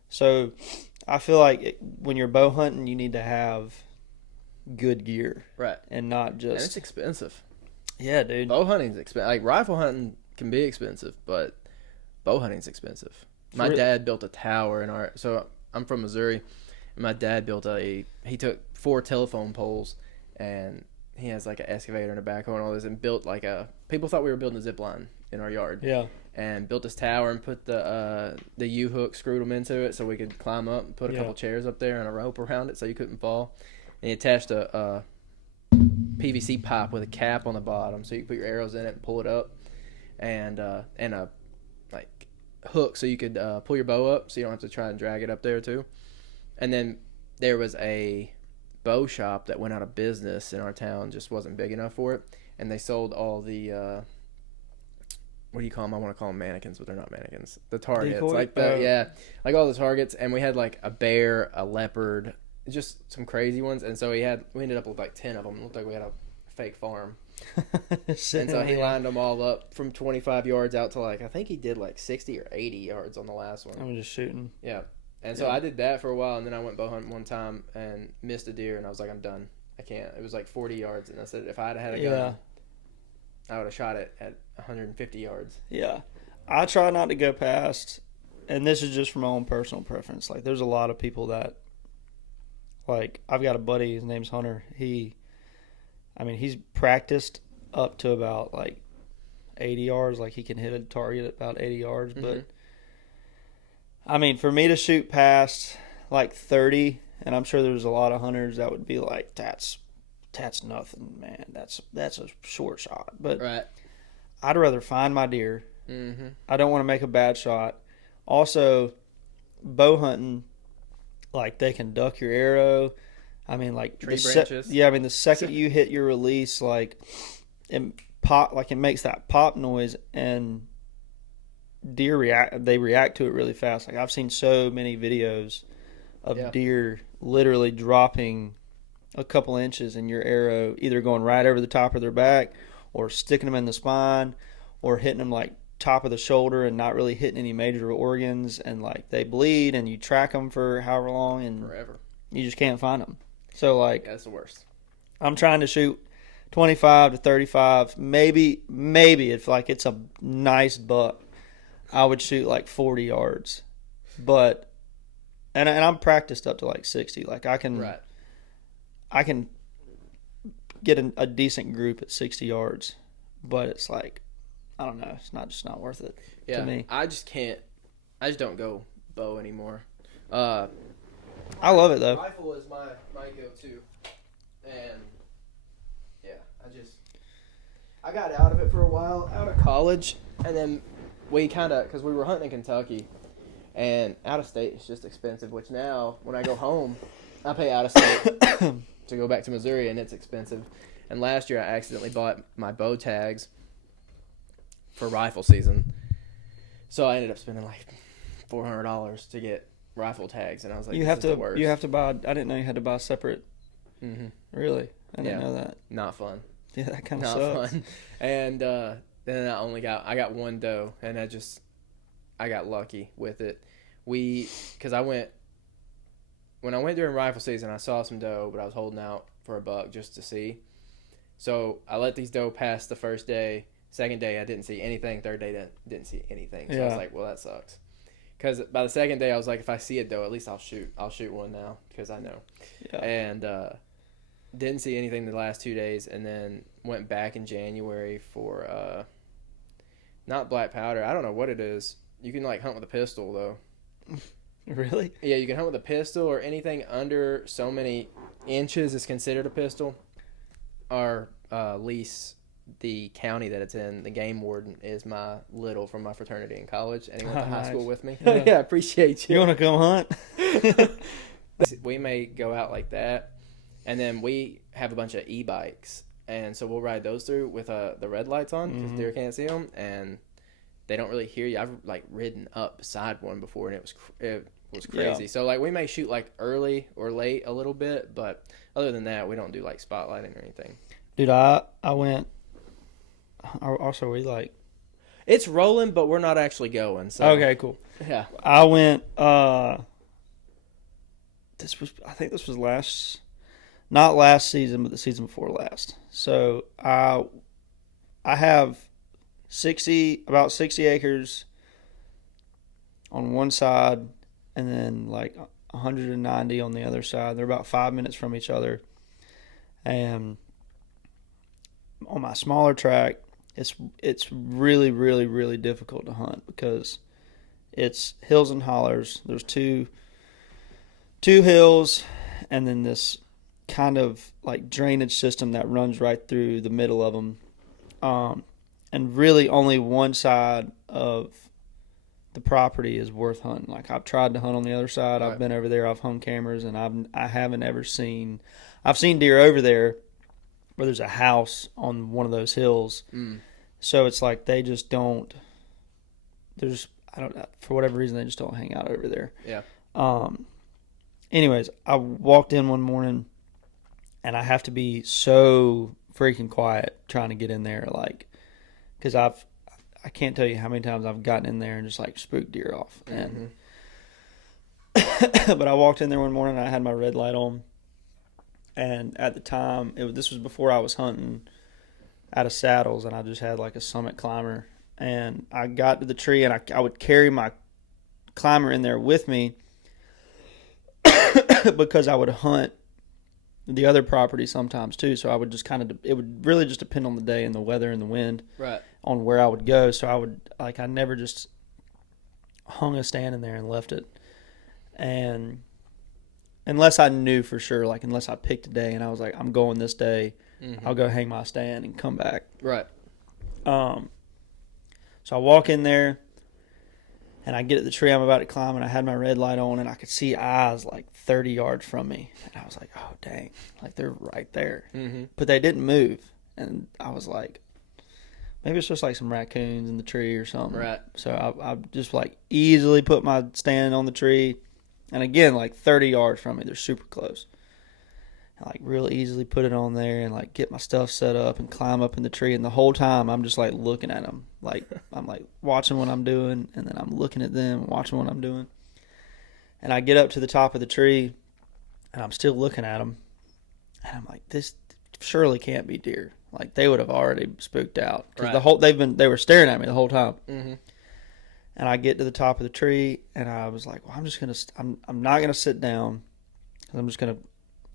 so I feel like when you're bow hunting, you need to have good gear, right, and not just. And it's expensive. Yeah, dude. Bow hunting's expensive. Like rifle hunting can be expensive, but bow hunting's expensive. My dad built a tower so I'm from Missouri, and my dad he took 4 telephone poles, and he has like an excavator and a backhoe and all this, and built people thought we were building a zip line in our yard. Yeah. And built this tower and put the U-hook, screwed them into it so we could climb up and put a couple chairs up there and a rope around it so you couldn't fall. And he attached a PVC pipe with a cap on the bottom so you can put your arrows in it and pull it up, and a hook so you could pull your bow up so you don't have to try and drag it up there too. And then there was a bow shop that went out of business in our town, just wasn't big enough for it, and they sold all the what do you call them? I want to call them mannequins, but they're not mannequins. The targets, like all the targets, and we had like a bear, a leopard, just some crazy ones, and so we ended up with like 10 of them. It looked like we had a fake farm. And so he lined them all up from 25 yards out to like, I think he did like 60 or 80 yards on the last one. I'm just shooting. Yeah. And so I did that for a while, and then I went bow hunting one time and missed a deer, and I was like, I'm done. I can't. It was like 40 yards, and I said if I had a gun, I would have shot it at 150 yards. Yeah. I try not to go past, and this is just from my own personal preference. Like, there's a lot of people that, like, I've got a buddy, his name's Hunter. He's practiced up to about, like, 80 yards. Like, he can hit a target at about 80 yards. Mm-hmm. But, I mean, for me to shoot past, like, 30, and I'm sure there's a lot of hunters that would be like, that's nothing, man. That's a short shot. But I'd rather find my deer. Mm-hmm. I don't want to make a bad shot. Also, bow hunting, like, they can duck your arrow. I mean, like, tree branches. The second you hit your release, like, it makes that pop noise, and deer react to it really fast. Like, I've seen so many videos of deer literally dropping a couple inches and your arrow either going right over the top of their back or sticking them in the spine or hitting them like top of the shoulder and not really hitting any major organs, and like they bleed, and you track them for however long and forever. You just can't find them. So like, that's the worst. I'm trying to shoot 25 to 35. Maybe if like it's a nice buck, I would shoot like 40 yards. But and I'm practiced up to like 60. Like I can get a decent group at 60 yards, but it's like, I don't know, it's not worth it to me. I just don't go bow anymore. I love it though. Rifle is my go-to, and I got out of it for a while out of college, and then because we were hunting in Kentucky, and out of state is just expensive. Which now when I go home, I pay out of state to go back to Missouri, and it's expensive. And last year I accidentally bought my bow tags for rifle season, so I ended up spending like $400 to get rifle tags, and I was like, you have to buy. I didn't know you had to buy separate. Mm-hmm. Really, I didn't know that. Not fun. Yeah, that kind of sucks. Not fun. And then I got one doe, and I got lucky with it. Because when I went during rifle season, I saw some doe, but I was holding out for a buck just to see. So I let these doe pass the first day. Second day, I didn't see anything. Third day, didn't see anything. So I was like, well, that sucks. Because by the second day, I was like, if I see a doe, at least I'll shoot. I'll shoot one now because I know. Yeah. And didn't see anything the last 2 days, and then went back in January for not black powder. I don't know what it is. You can like hunt with a pistol though. Really? Yeah, you can hunt with a pistol, or anything under so many inches is considered a pistol. Our lease, the county that it's in, the game warden is my little from my fraternity in college, and he went to high school with me. Yeah, I appreciate you. You want to come hunt? We may go out like that, and then we have a bunch of e-bikes, and so we'll ride those through with the red lights on because deer can't see them, and they don't really hear you. I've like ridden up beside one before, and it was crazy. Yeah. So like we may shoot like early or late a little bit, but other than that, we don't do like spotlighting or anything. Dude, I went. Also, we like. It's rolling, but we're not actually going. So. Okay, cool. Yeah, I went. I think this was not last season, but the season before last. So I have about 60 acres on one side, and then like 190 on the other side. They're about 5 minutes from each other. And on my smaller tract, it's really, really, really difficult to hunt because it's hills and hollers. There's two hills, and then this kind of like drainage system that runs right through the middle of them. And really only one side of the property is worth hunting. Like I've tried to hunt on the other side. Right. I've been over there. I've hung cameras, and I haven't ever seen. I've seen deer over there where there's a house on one of those hills. So it's like they just don't. I don't know, for whatever reason, they just don't hang out over there. Yeah. Anyways, I walked in one morning, and I have to be so freaking quiet trying to get in there, like, because I can't tell you how many times I've gotten in there and just like spooked deer off. And but I walked in there one morning and I had my red light on, and at the time this was before I was hunting out of saddles, and I just had like a Summit Climber, and I got to the tree and I would carry my climber in there with me because I would hunt the other property sometimes too. So I would just it would really just depend on the day and the weather and the wind, right, on where I would go. So I never just hung a stand in there and left it. And unless I knew for sure, like unless I picked a day and I was like, I'm going this day, I'll go hang my stand and come back. Right. So I walk in there and I get at the tree I'm about to climb, and I had my red light on, and I could see eyes like 30 yards from me. And I was like, oh, dang, like they're right there. But they didn't move. And I was like, maybe it's just like some raccoons in the tree or something. Right. So I just like easily put my stand on the tree. And again, like 30 yards from me, they're super close. I like really easily put it on there and like get my stuff set up and climb up in the tree. And the whole time I'm just like looking at them. Like I'm like watching what I'm doing, and then I'm looking at them, watching what I'm doing. And I get up to the top of the tree and I'm still looking at them. And I'm like, this surely can't be deer. Like they would have already spooked out. Because they were staring at me the whole time. And I get to the top of the tree and I was like, well, I'm not going to sit down.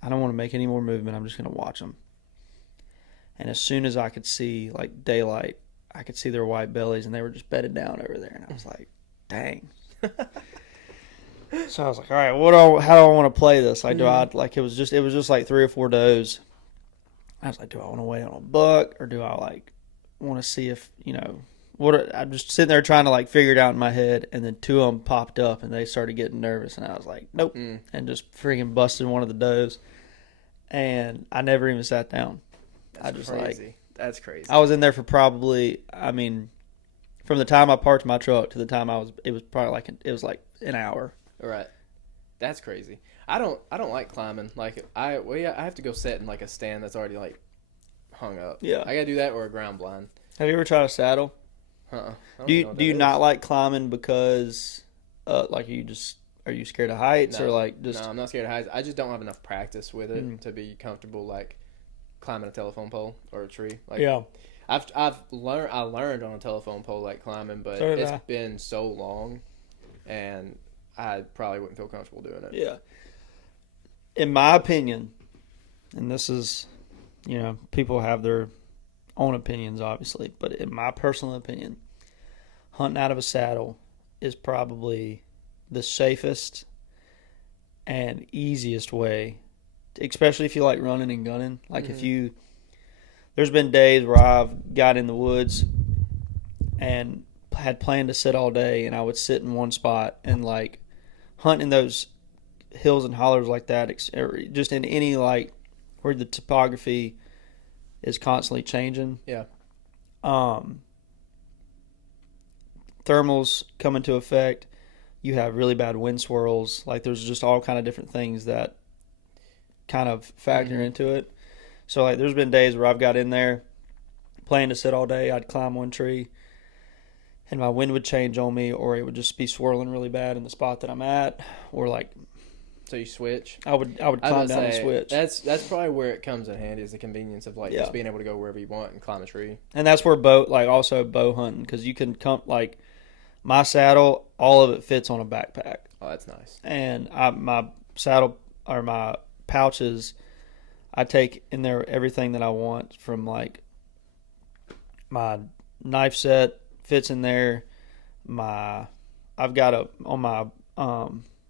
I don't want to make any more movement. I'm just going to watch them. And as soon as I could see like daylight, I could see their white bellies, and they were just bedded down over there. And I was like, dang. So I was like, all right, how do I want to play this? Like, it was just like 3 or 4 does. I was like, do I want to wait on a buck, or do I like want to see if, I'm just sitting there trying to like figure it out in my head. And then 2 of them popped up and they started getting nervous, and I was like, nope. And just freaking busted one of the does. And I never even sat down. That's crazy. That's crazy. I was in there for probably, from the time I parked my truck to the time it was like an hour. Right. That's crazy. I don't like climbing. Like I have to go sit in like a stand that's already like hung up. Yeah. I gotta do that or a ground blind. Have you ever tried a saddle? Do you not like climbing because are you scared of heights or like just? No, I'm not scared of heights. I just don't have enough practice with it to be comfortable like climbing a telephone pole or a tree. Like, yeah. I learned on a telephone pole like climbing, but it's been so long, and I probably wouldn't feel comfortable doing it. Yeah. In my opinion, and this is, people have their own opinions, obviously, but in my personal opinion, hunting out of a saddle is probably the safest and easiest way, especially if you like running and gunning. Like there's been days where I've got in the woods and had planned to sit all day, and I would sit in one spot and like hunt in those hills and hollers like that, just in any like where the topography is constantly changing. Yeah. Thermals come into effect. You have really bad wind swirls. Like there's just all kind of different things that kind of factor into it. So like there's been days where I've got in there planning to sit all day. I'd climb one tree and my wind would change on me, or it would just be swirling really bad in the spot that I'm at, or like. So you switch? I would climb down and switch. That's probably where it comes in handy, is the convenience of like just being able to go wherever you want and climb a tree. And that's where bow hunting, because you can come like my saddle, all of it fits on a backpack. Oh, that's nice. And my saddle or my pouches, I take in there everything that I want, from like my knife set fits in there. I've got on my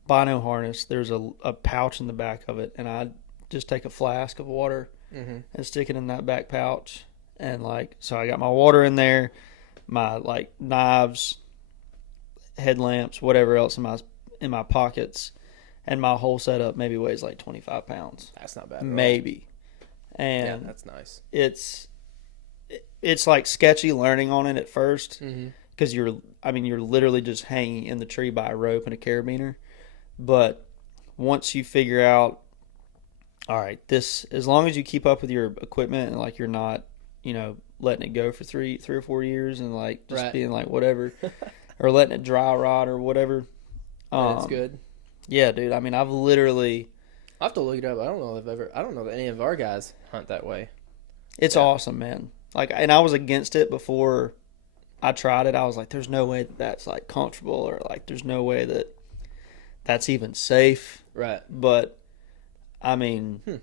bino harness, there's a pouch in the back of it, and I just take a flask of water and stick it in that back pouch. And like, so I got my water in there, my like knives, headlamps, whatever else in my pockets, and my whole setup maybe weighs like 25 pounds. That's not bad. Maybe. And yeah, that's nice. It's like sketchy learning on it at first, because you're literally just hanging in the tree by a rope and a carabiner. But once you figure out all right, this, as long as you keep up with your equipment and like you're not, letting it go for three or 4 years and like just Right. being like whatever, or letting it dry rot or whatever. That's good. Yeah, dude. I mean, I've literally. I have to look it up. I don't know that any of our guys hunt that way. It's awesome, man. Like, and I was against it before I tried it. I was like, "There's no way that that's like comfortable, or like, there's no way that that's even safe." Right. But I mean,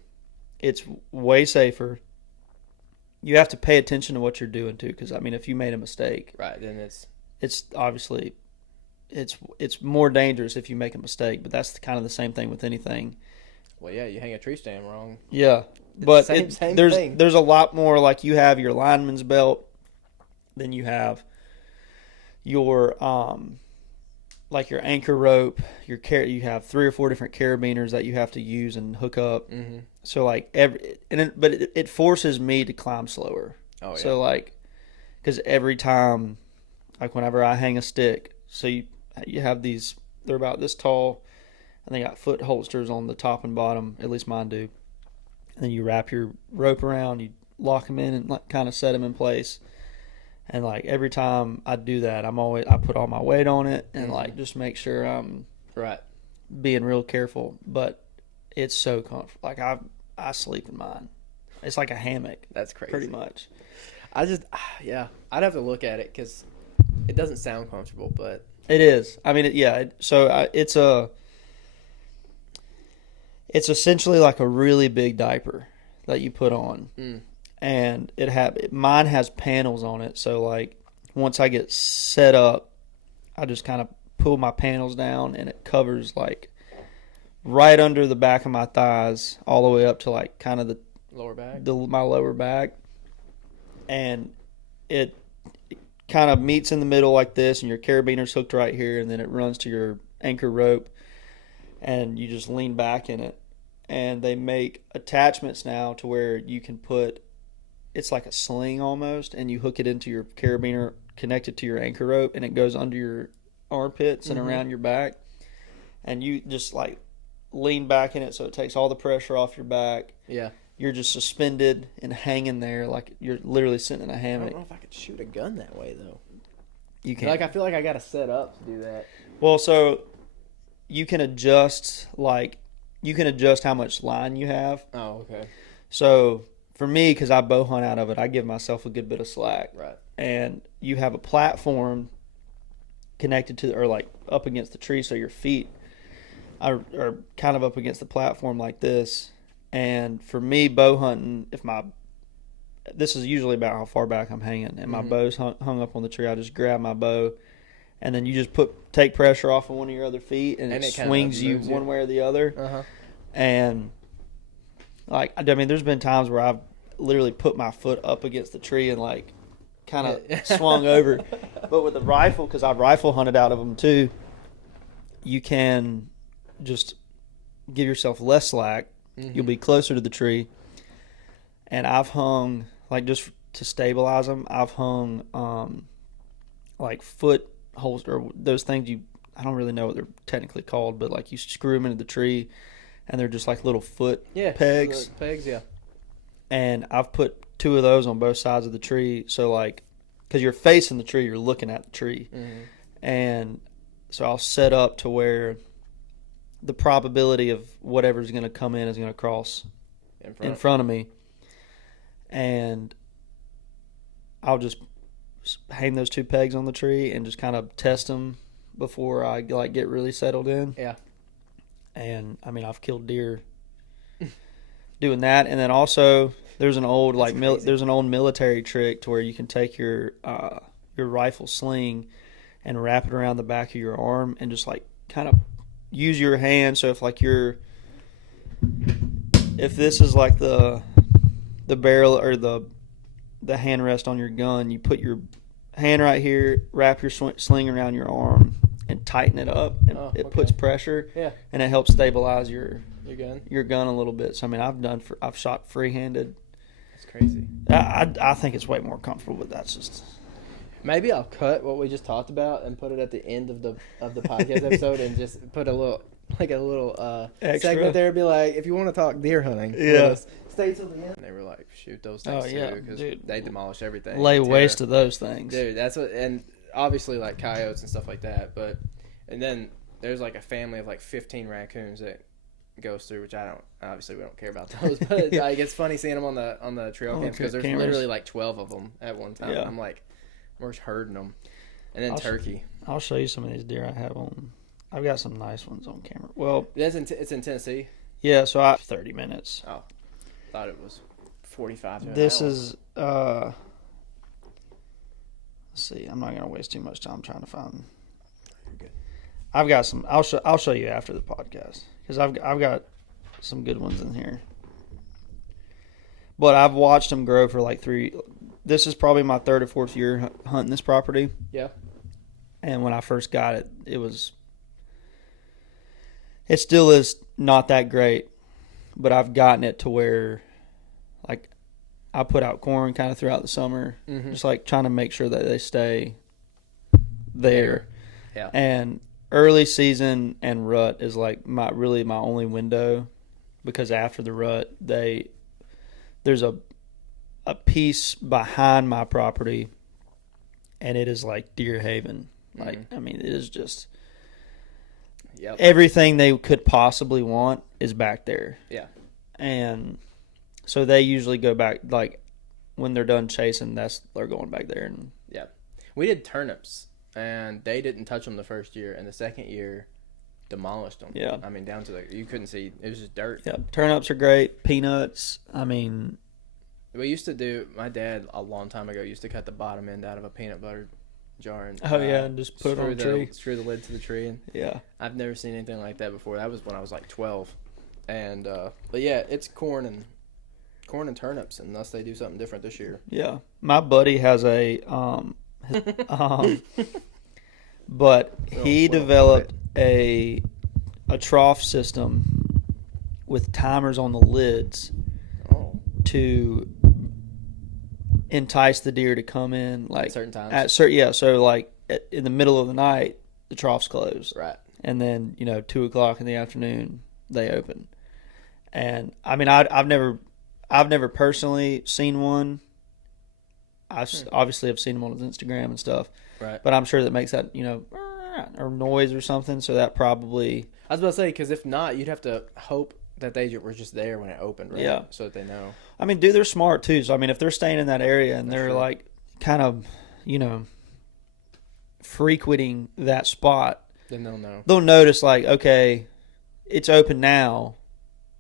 it's way safer. You have to pay attention to what you're doing too, because I mean, if you made a mistake, Right, then it's obviously it's more dangerous if you make a mistake. But that's kind of the same thing with anything. well, yeah, you hang a tree stand wrong. Yeah, but Same there's thing. there's a lot more. Like, you have your lineman's belt, then you have your like your anchor rope, you have 3 or 4 different carabiners that you have to use and hook up. Mm-hmm. So like but it forces me to climb slower. Oh yeah. So like, because every time, like whenever I hang a stick, so you have these, they're about this tall, and they got foot holsters on the top and bottom. At least mine do. And then you wrap your rope around, you lock them in, and like kind of set them in place. And like every time I do that, I put all my weight on it and like just make sure I'm right. being real careful. But it's so comfortable. Like I sleep in mine. It's like a hammock. That's crazy. Pretty much. Yeah, I'd have to look at it because it doesn't sound comfortable, but It is. I mean, it's essentially like a really big diaper that you put on. And mine has panels on it, so like once I get set up, I just kind of pull my panels down, and it covers like right under the back of my thighs, all the way up to like kind of lower back. my lower back, and it kind of meets in the middle like this, and your carabiner's hooked right here, and then it runs to your anchor rope, and you just lean back in it. And they make attachments now to where you can put, it's like a sling almost, and you hook it into your carabiner, connect it to your anchor rope, and it goes under your armpits and around your back, and you just like lean back in it, so it takes all the pressure off your back. Yeah. You're just suspended and hanging there like you're literally sitting in a I hammock. don't know if I could shoot a gun that way though. You can't. Like I feel like I got to set up to do that. Well, so you can adjust how much line you have. Oh, okay. So for me, because I bow hunt out of it, I give myself a good bit of slack. Right. And you have a platform connected to, or like up against the tree, so your feet are kind of up against the platform like this. And for me, bow hunting, this is usually about how far back I'm hanging, and my bow's hung up on the tree, I just grab my bow, and then you just take pressure off of one of your other feet, and it swings you one way or the other. Uh-huh. And like, I mean, there's been times where I've literally put my foot up against the tree and like kind of swung over. But with the rifle, because I've rifle hunted out of them too, you can just give yourself less slack. You'll be closer to the tree. And I've hung, like, just to stabilize them, I've hung like foot holster, those things I don't really know what they're technically called, but like you screw them into the tree, and they're just like little foot pegs. Pegs, yeah. And I've put 2 of those on both sides of the tree, so like, because you're facing the tree, you're looking at the tree. And so I'll set up to where the probability of whatever's going to come in is going to cross in front of me. And I'll just hang those 2 pegs on the tree and just kind of test them before I like get really settled in. Yeah. And I mean, I've killed deer doing that. And then also there's an old there's an old military trick to where you can take your rifle sling and wrap it around the back of your arm and just like kind of use your hand. So if like if this is like the barrel or the handrest on your gun, you put your hand right here, wrap your sling around your arm, and tighten it up, and it puts pressure. Yeah. And it helps stabilize your gun a little bit. So I mean, I've shot free-handed. That's crazy. I think it's way more comfortable, but that's just. Maybe I'll cut what we just talked about and put it at the end of the podcast episode and just put a little like a little Extra. segment there, be like, if you want to talk deer hunting, Yeah. stay till the end. And they were like, shoot those things too, because they demolish everything. Lay waste to those things. Dude, that's what, and obviously like coyotes and stuff like that, and then there's like a family of like 15 raccoons that goes through, which obviously we don't care about those, but like it's funny seeing them on the trail cams, because there's literally like 12 of them at one time. I'm like, we're just herding them. And then turkey. I'll show you some of these deer I have on. I've got some nice ones on camera. Well, it's in Tennessee. Yeah, so 30 minutes. Oh, thought it was 45 to an This hour. is let's see. I'm not gonna waste too much time trying to find. You're good. I've got some. I'll show you after the podcast, because I've got some good ones in here. But I've watched them grow for like 3. This is probably my 3rd or 4th year hunting this property. Yeah. And when I first got it, it still is not that great, but I've gotten it to where, like, I put out corn kind of throughout the summer, just like trying to make sure that they stay there. Yeah. And early season and rut is like my only window, because after the rut, there's a piece behind my property, and it is like deer haven. Like, I mean, it is just everything they could possibly want is back there. Yeah. And so they usually go back, like, when they're done chasing, they're going back there. And yeah. We did turnips, and they didn't touch them the first year, and the second year demolished them. Yeah. I mean, down to you couldn't see, it was just dirt. Yeah. Turnips are great. Peanuts. I mean, we used to do, my dad a long time ago used to cut the bottom end out of a peanut butter jar and and just put it on a tree. Screw the lid to the tree. And yeah. I've never seen anything like that before. That was when I was like 12. And but yeah, it's corn and turnips, unless they do something different this year. Yeah. My buddy has a but he developed a trough system with timers on the lids to entice the deer to come in, like at certain times. So like in the middle of the night, the trough's closed, right? And then 2:00 in the afternoon they open. And I mean, I've never personally seen one. Obviously I've seen them on his Instagram and stuff, right? But I'm sure that makes that or noise or something. So that probably, I was about to say, because if not, you'd have to hope that they were just there when it opened, right? Yeah. So that they know. I mean, dude, they're smart too. So I mean, if they're staying in that area and they're like kind of, frequenting that spot, then they'll know. They'll notice, like, okay, it's open now.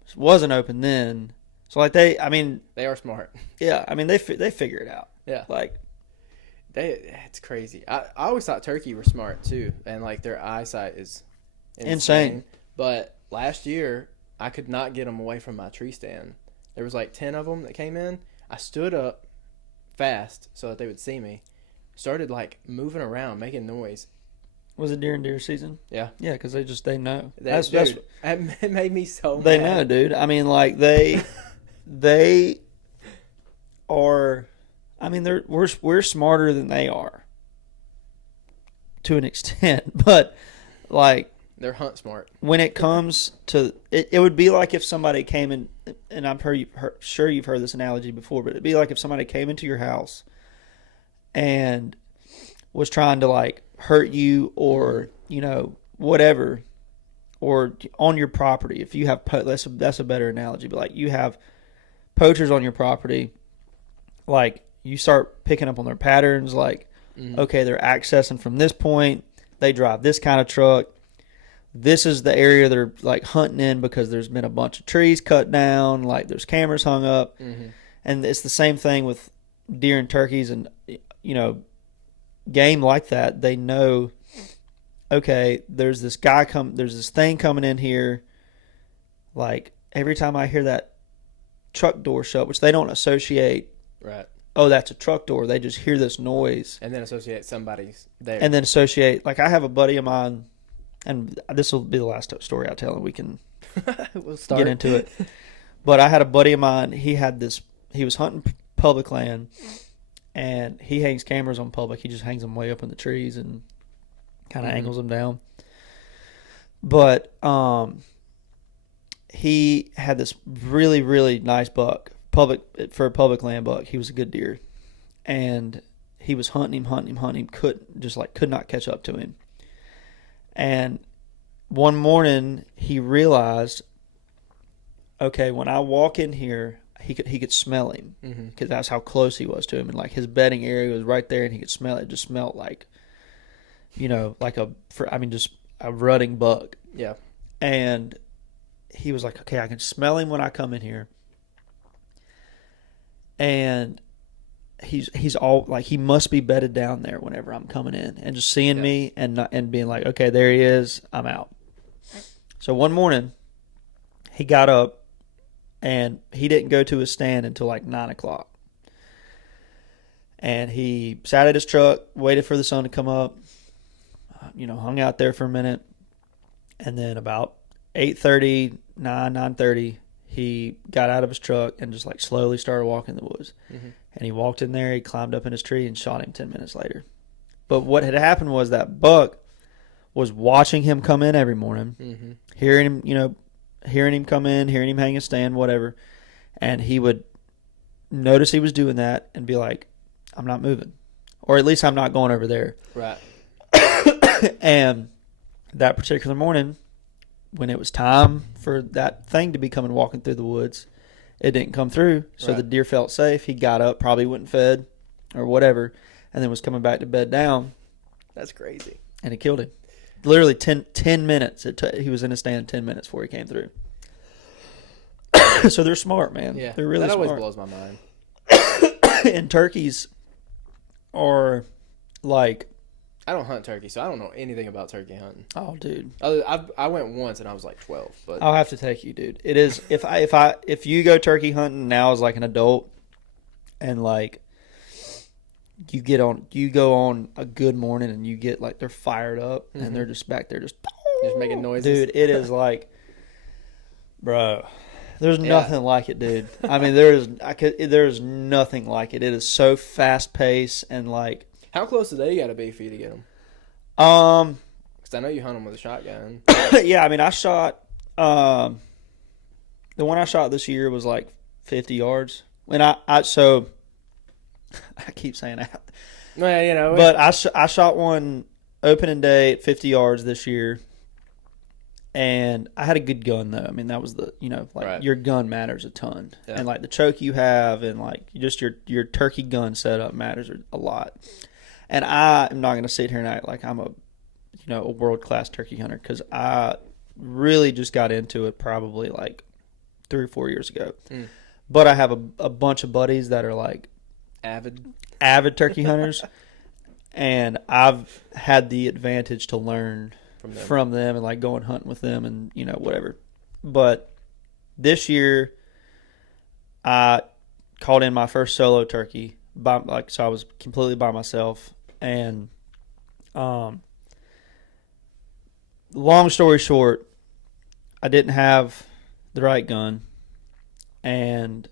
It wasn't open then. So like they are smart. Yeah, I mean they figure it out. Yeah. Like it's crazy. I always thought turkey were smart too, and like their eyesight is insane. But last year I could not get them away from my tree stand. There was like 10 of them that came in. I stood up fast so that they would see me. Started like moving around, making noise. Was it during deer season? Yeah. Yeah, because they know. It made me so mad. They know, dude. I mean, like they are. I mean, we're smarter than they are to an extent, but like they're hunt smart. When it comes to it, it would be like if somebody came in, and I'm sure you've heard this analogy before, but it'd be like if somebody came into your house and was trying to like hurt you or whatever, or on your property. If you have that's a better analogy, but like you have poachers on your property, like you start picking up on their patterns, like okay, they're accessing from this point, they drive this kind of truck, this is the area they're like hunting in because there's been a bunch of trees cut down, like there's cameras hung up. And it's the same thing with deer and turkeys and game like that. They know, okay, there's this thing coming in here. Like every time I hear that truck door shut, which they don't associate, right? Oh, that's a truck door. They just hear this noise and then associate somebody's there. And then associate, like I have a buddy of mine, and this will be the last story I tell, and we can get into it. But I had a buddy of mine. He was hunting public land, and he hangs cameras on public. He just hangs them way up in the trees and kind of angles them down. But he had this really, really nice buck, for a public land buck. He was a good deer, and he was hunting him. Could not catch up to him. And one morning he realized, okay, when I walk in here, he could smell him, because that's how close he was to him, and like his bedding area was right there, and he could smell it. It just smelled like, just a rutting buck. Yeah. And he was like, okay, I can smell him when I come in here. And he's all like, he must be bedded down there whenever I'm coming in, and just seeing me and being like, okay, there he is, I'm out. So one morning he got up and he didn't go to his stand until like 9:00. And he sat at his truck, waited for the sun to come up, hung out there for a minute. And then about 8:30, 9:30, he got out of his truck and just like slowly started walking in the woods. Mm-hmm. And he walked in there, he climbed up in his tree and shot him 10 minutes later. But what had happened was that buck was watching him come in every morning, hearing him come in, hearing him hang his stand, whatever. And he would notice he was doing that and be like, I'm not moving. Or at least I'm not going over there. Right. And that particular morning, when it was time for that thing to be coming walking through the woods, it didn't come through. So the deer felt safe. He got up, probably went and fed or whatever, and then was coming back to bed down. That's crazy. And it killed him. Literally 10 minutes. He was in his stand 10 minutes before he came through. So they're smart, man. Yeah, they're really smart. That always blows my mind. And turkeys are like... I don't hunt turkey, so I don't know anything about turkey hunting. Oh, dude. I went once and I was like 12. But I'll have to take you, dude. It is if you go turkey hunting now as like an adult, and like you go on a good morning and you get like they're fired up and they're just back there just making noises. Dude, it is like, bro, there's nothing like it, dude. I mean, there's nothing like it. It is so fast paced and like. How close do they got to be for you to get them? Because I know you hunt them with a shotgun. Yeah, I mean, I shot. The one I shot this year was like 50 yards. And I keep saying that. Well, but I shot one opening day at 50 yards this year. And I had a good gun, though. I mean, that was your gun matters a ton. Yeah. And like the choke you have and like just your turkey gun setup matters a lot. And I am not going to sit here and act like I'm a world-class turkey hunter, because I really just got into it probably like 3 or 4 years ago. But I have a bunch of buddies that are like avid turkey hunters, and I've had the advantage to learn from them and like going hunting with them and whatever. But this year I called in my first solo turkey so I was completely by myself. And long story short, I didn't have the right gun, and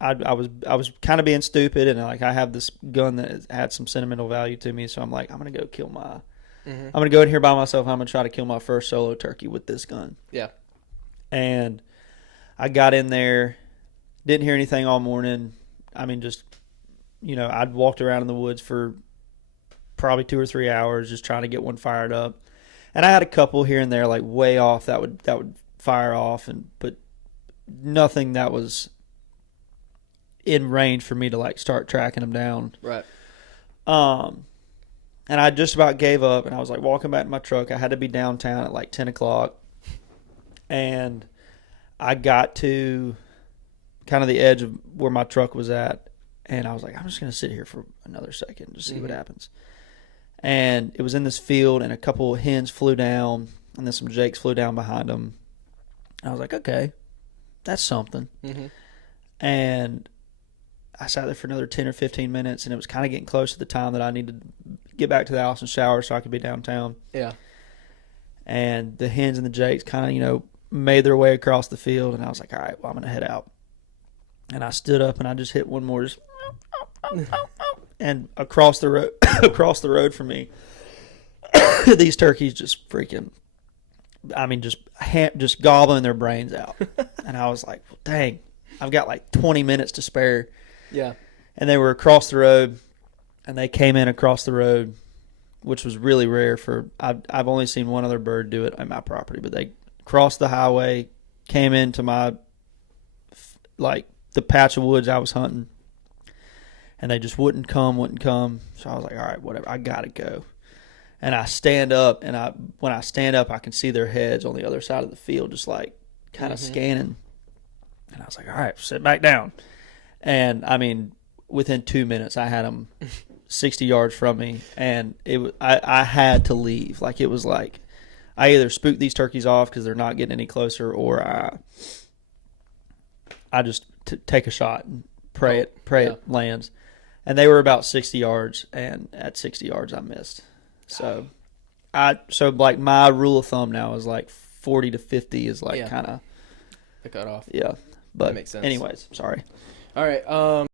I was kind of being stupid, and like I have this gun that had some sentimental value to me, so I'm like, I'm gonna go kill my. I'm gonna go in here by myself. I'm gonna try to kill my first solo turkey with this gun. Yeah. And I got in there, didn't hear anything all morning. I mean, just I'd walked around in the woods for probably 2 or 3 hours just trying to get one fired up. And I had a couple here and there like way off that would fire off, but nothing that was in range for me to like start tracking them down. Right. And I just about gave up, and I was like walking back to my truck. I had to be downtown at like 10 o'clock. And I got to kind of the edge of where my truck was at, and I was like, I'm just going to sit here for another second to see what happens. And it was in this field, and a couple of hens flew down, and then some jakes flew down behind them. I was like, okay, that's something. And I sat there for another 10 or 15 minutes, and it was kind of getting close to the time that I needed to get back to the house and shower so I could be downtown. Yeah. And the hens and the jakes kind of, made their way across the field, and I was like, all right, well, I'm going to head out. And I stood up, and I just hit one more, just and across the road, from me, these turkeys just freaking just gobbling their brains out. And I was like, well, dang, I've got like 20 minutes to spare. Yeah. And they were across the road, and they came in across the road, which was really rare I've only seen one other bird do it on my property, but they crossed the highway, came into the patch of woods I was hunting, and they just wouldn't come. So I was like, all right, whatever, I got to go. And I stand up, and when I stand up, I can see their heads on the other side of the field, just like kind of scanning. And I was like, all right, sit back down. And I mean, within 2 minutes, I had them 60 yards from me, and I had to leave. Like, it was like I either spook these turkeys off because they're not getting any closer, or I just take a shot and pray it lands. And they were about 60 yards, and at 60 yards, I missed. So like my rule of thumb now is like 40 to 50 is like kind of the cutoff. Yeah, but that makes sense. Anyways, sorry. All right.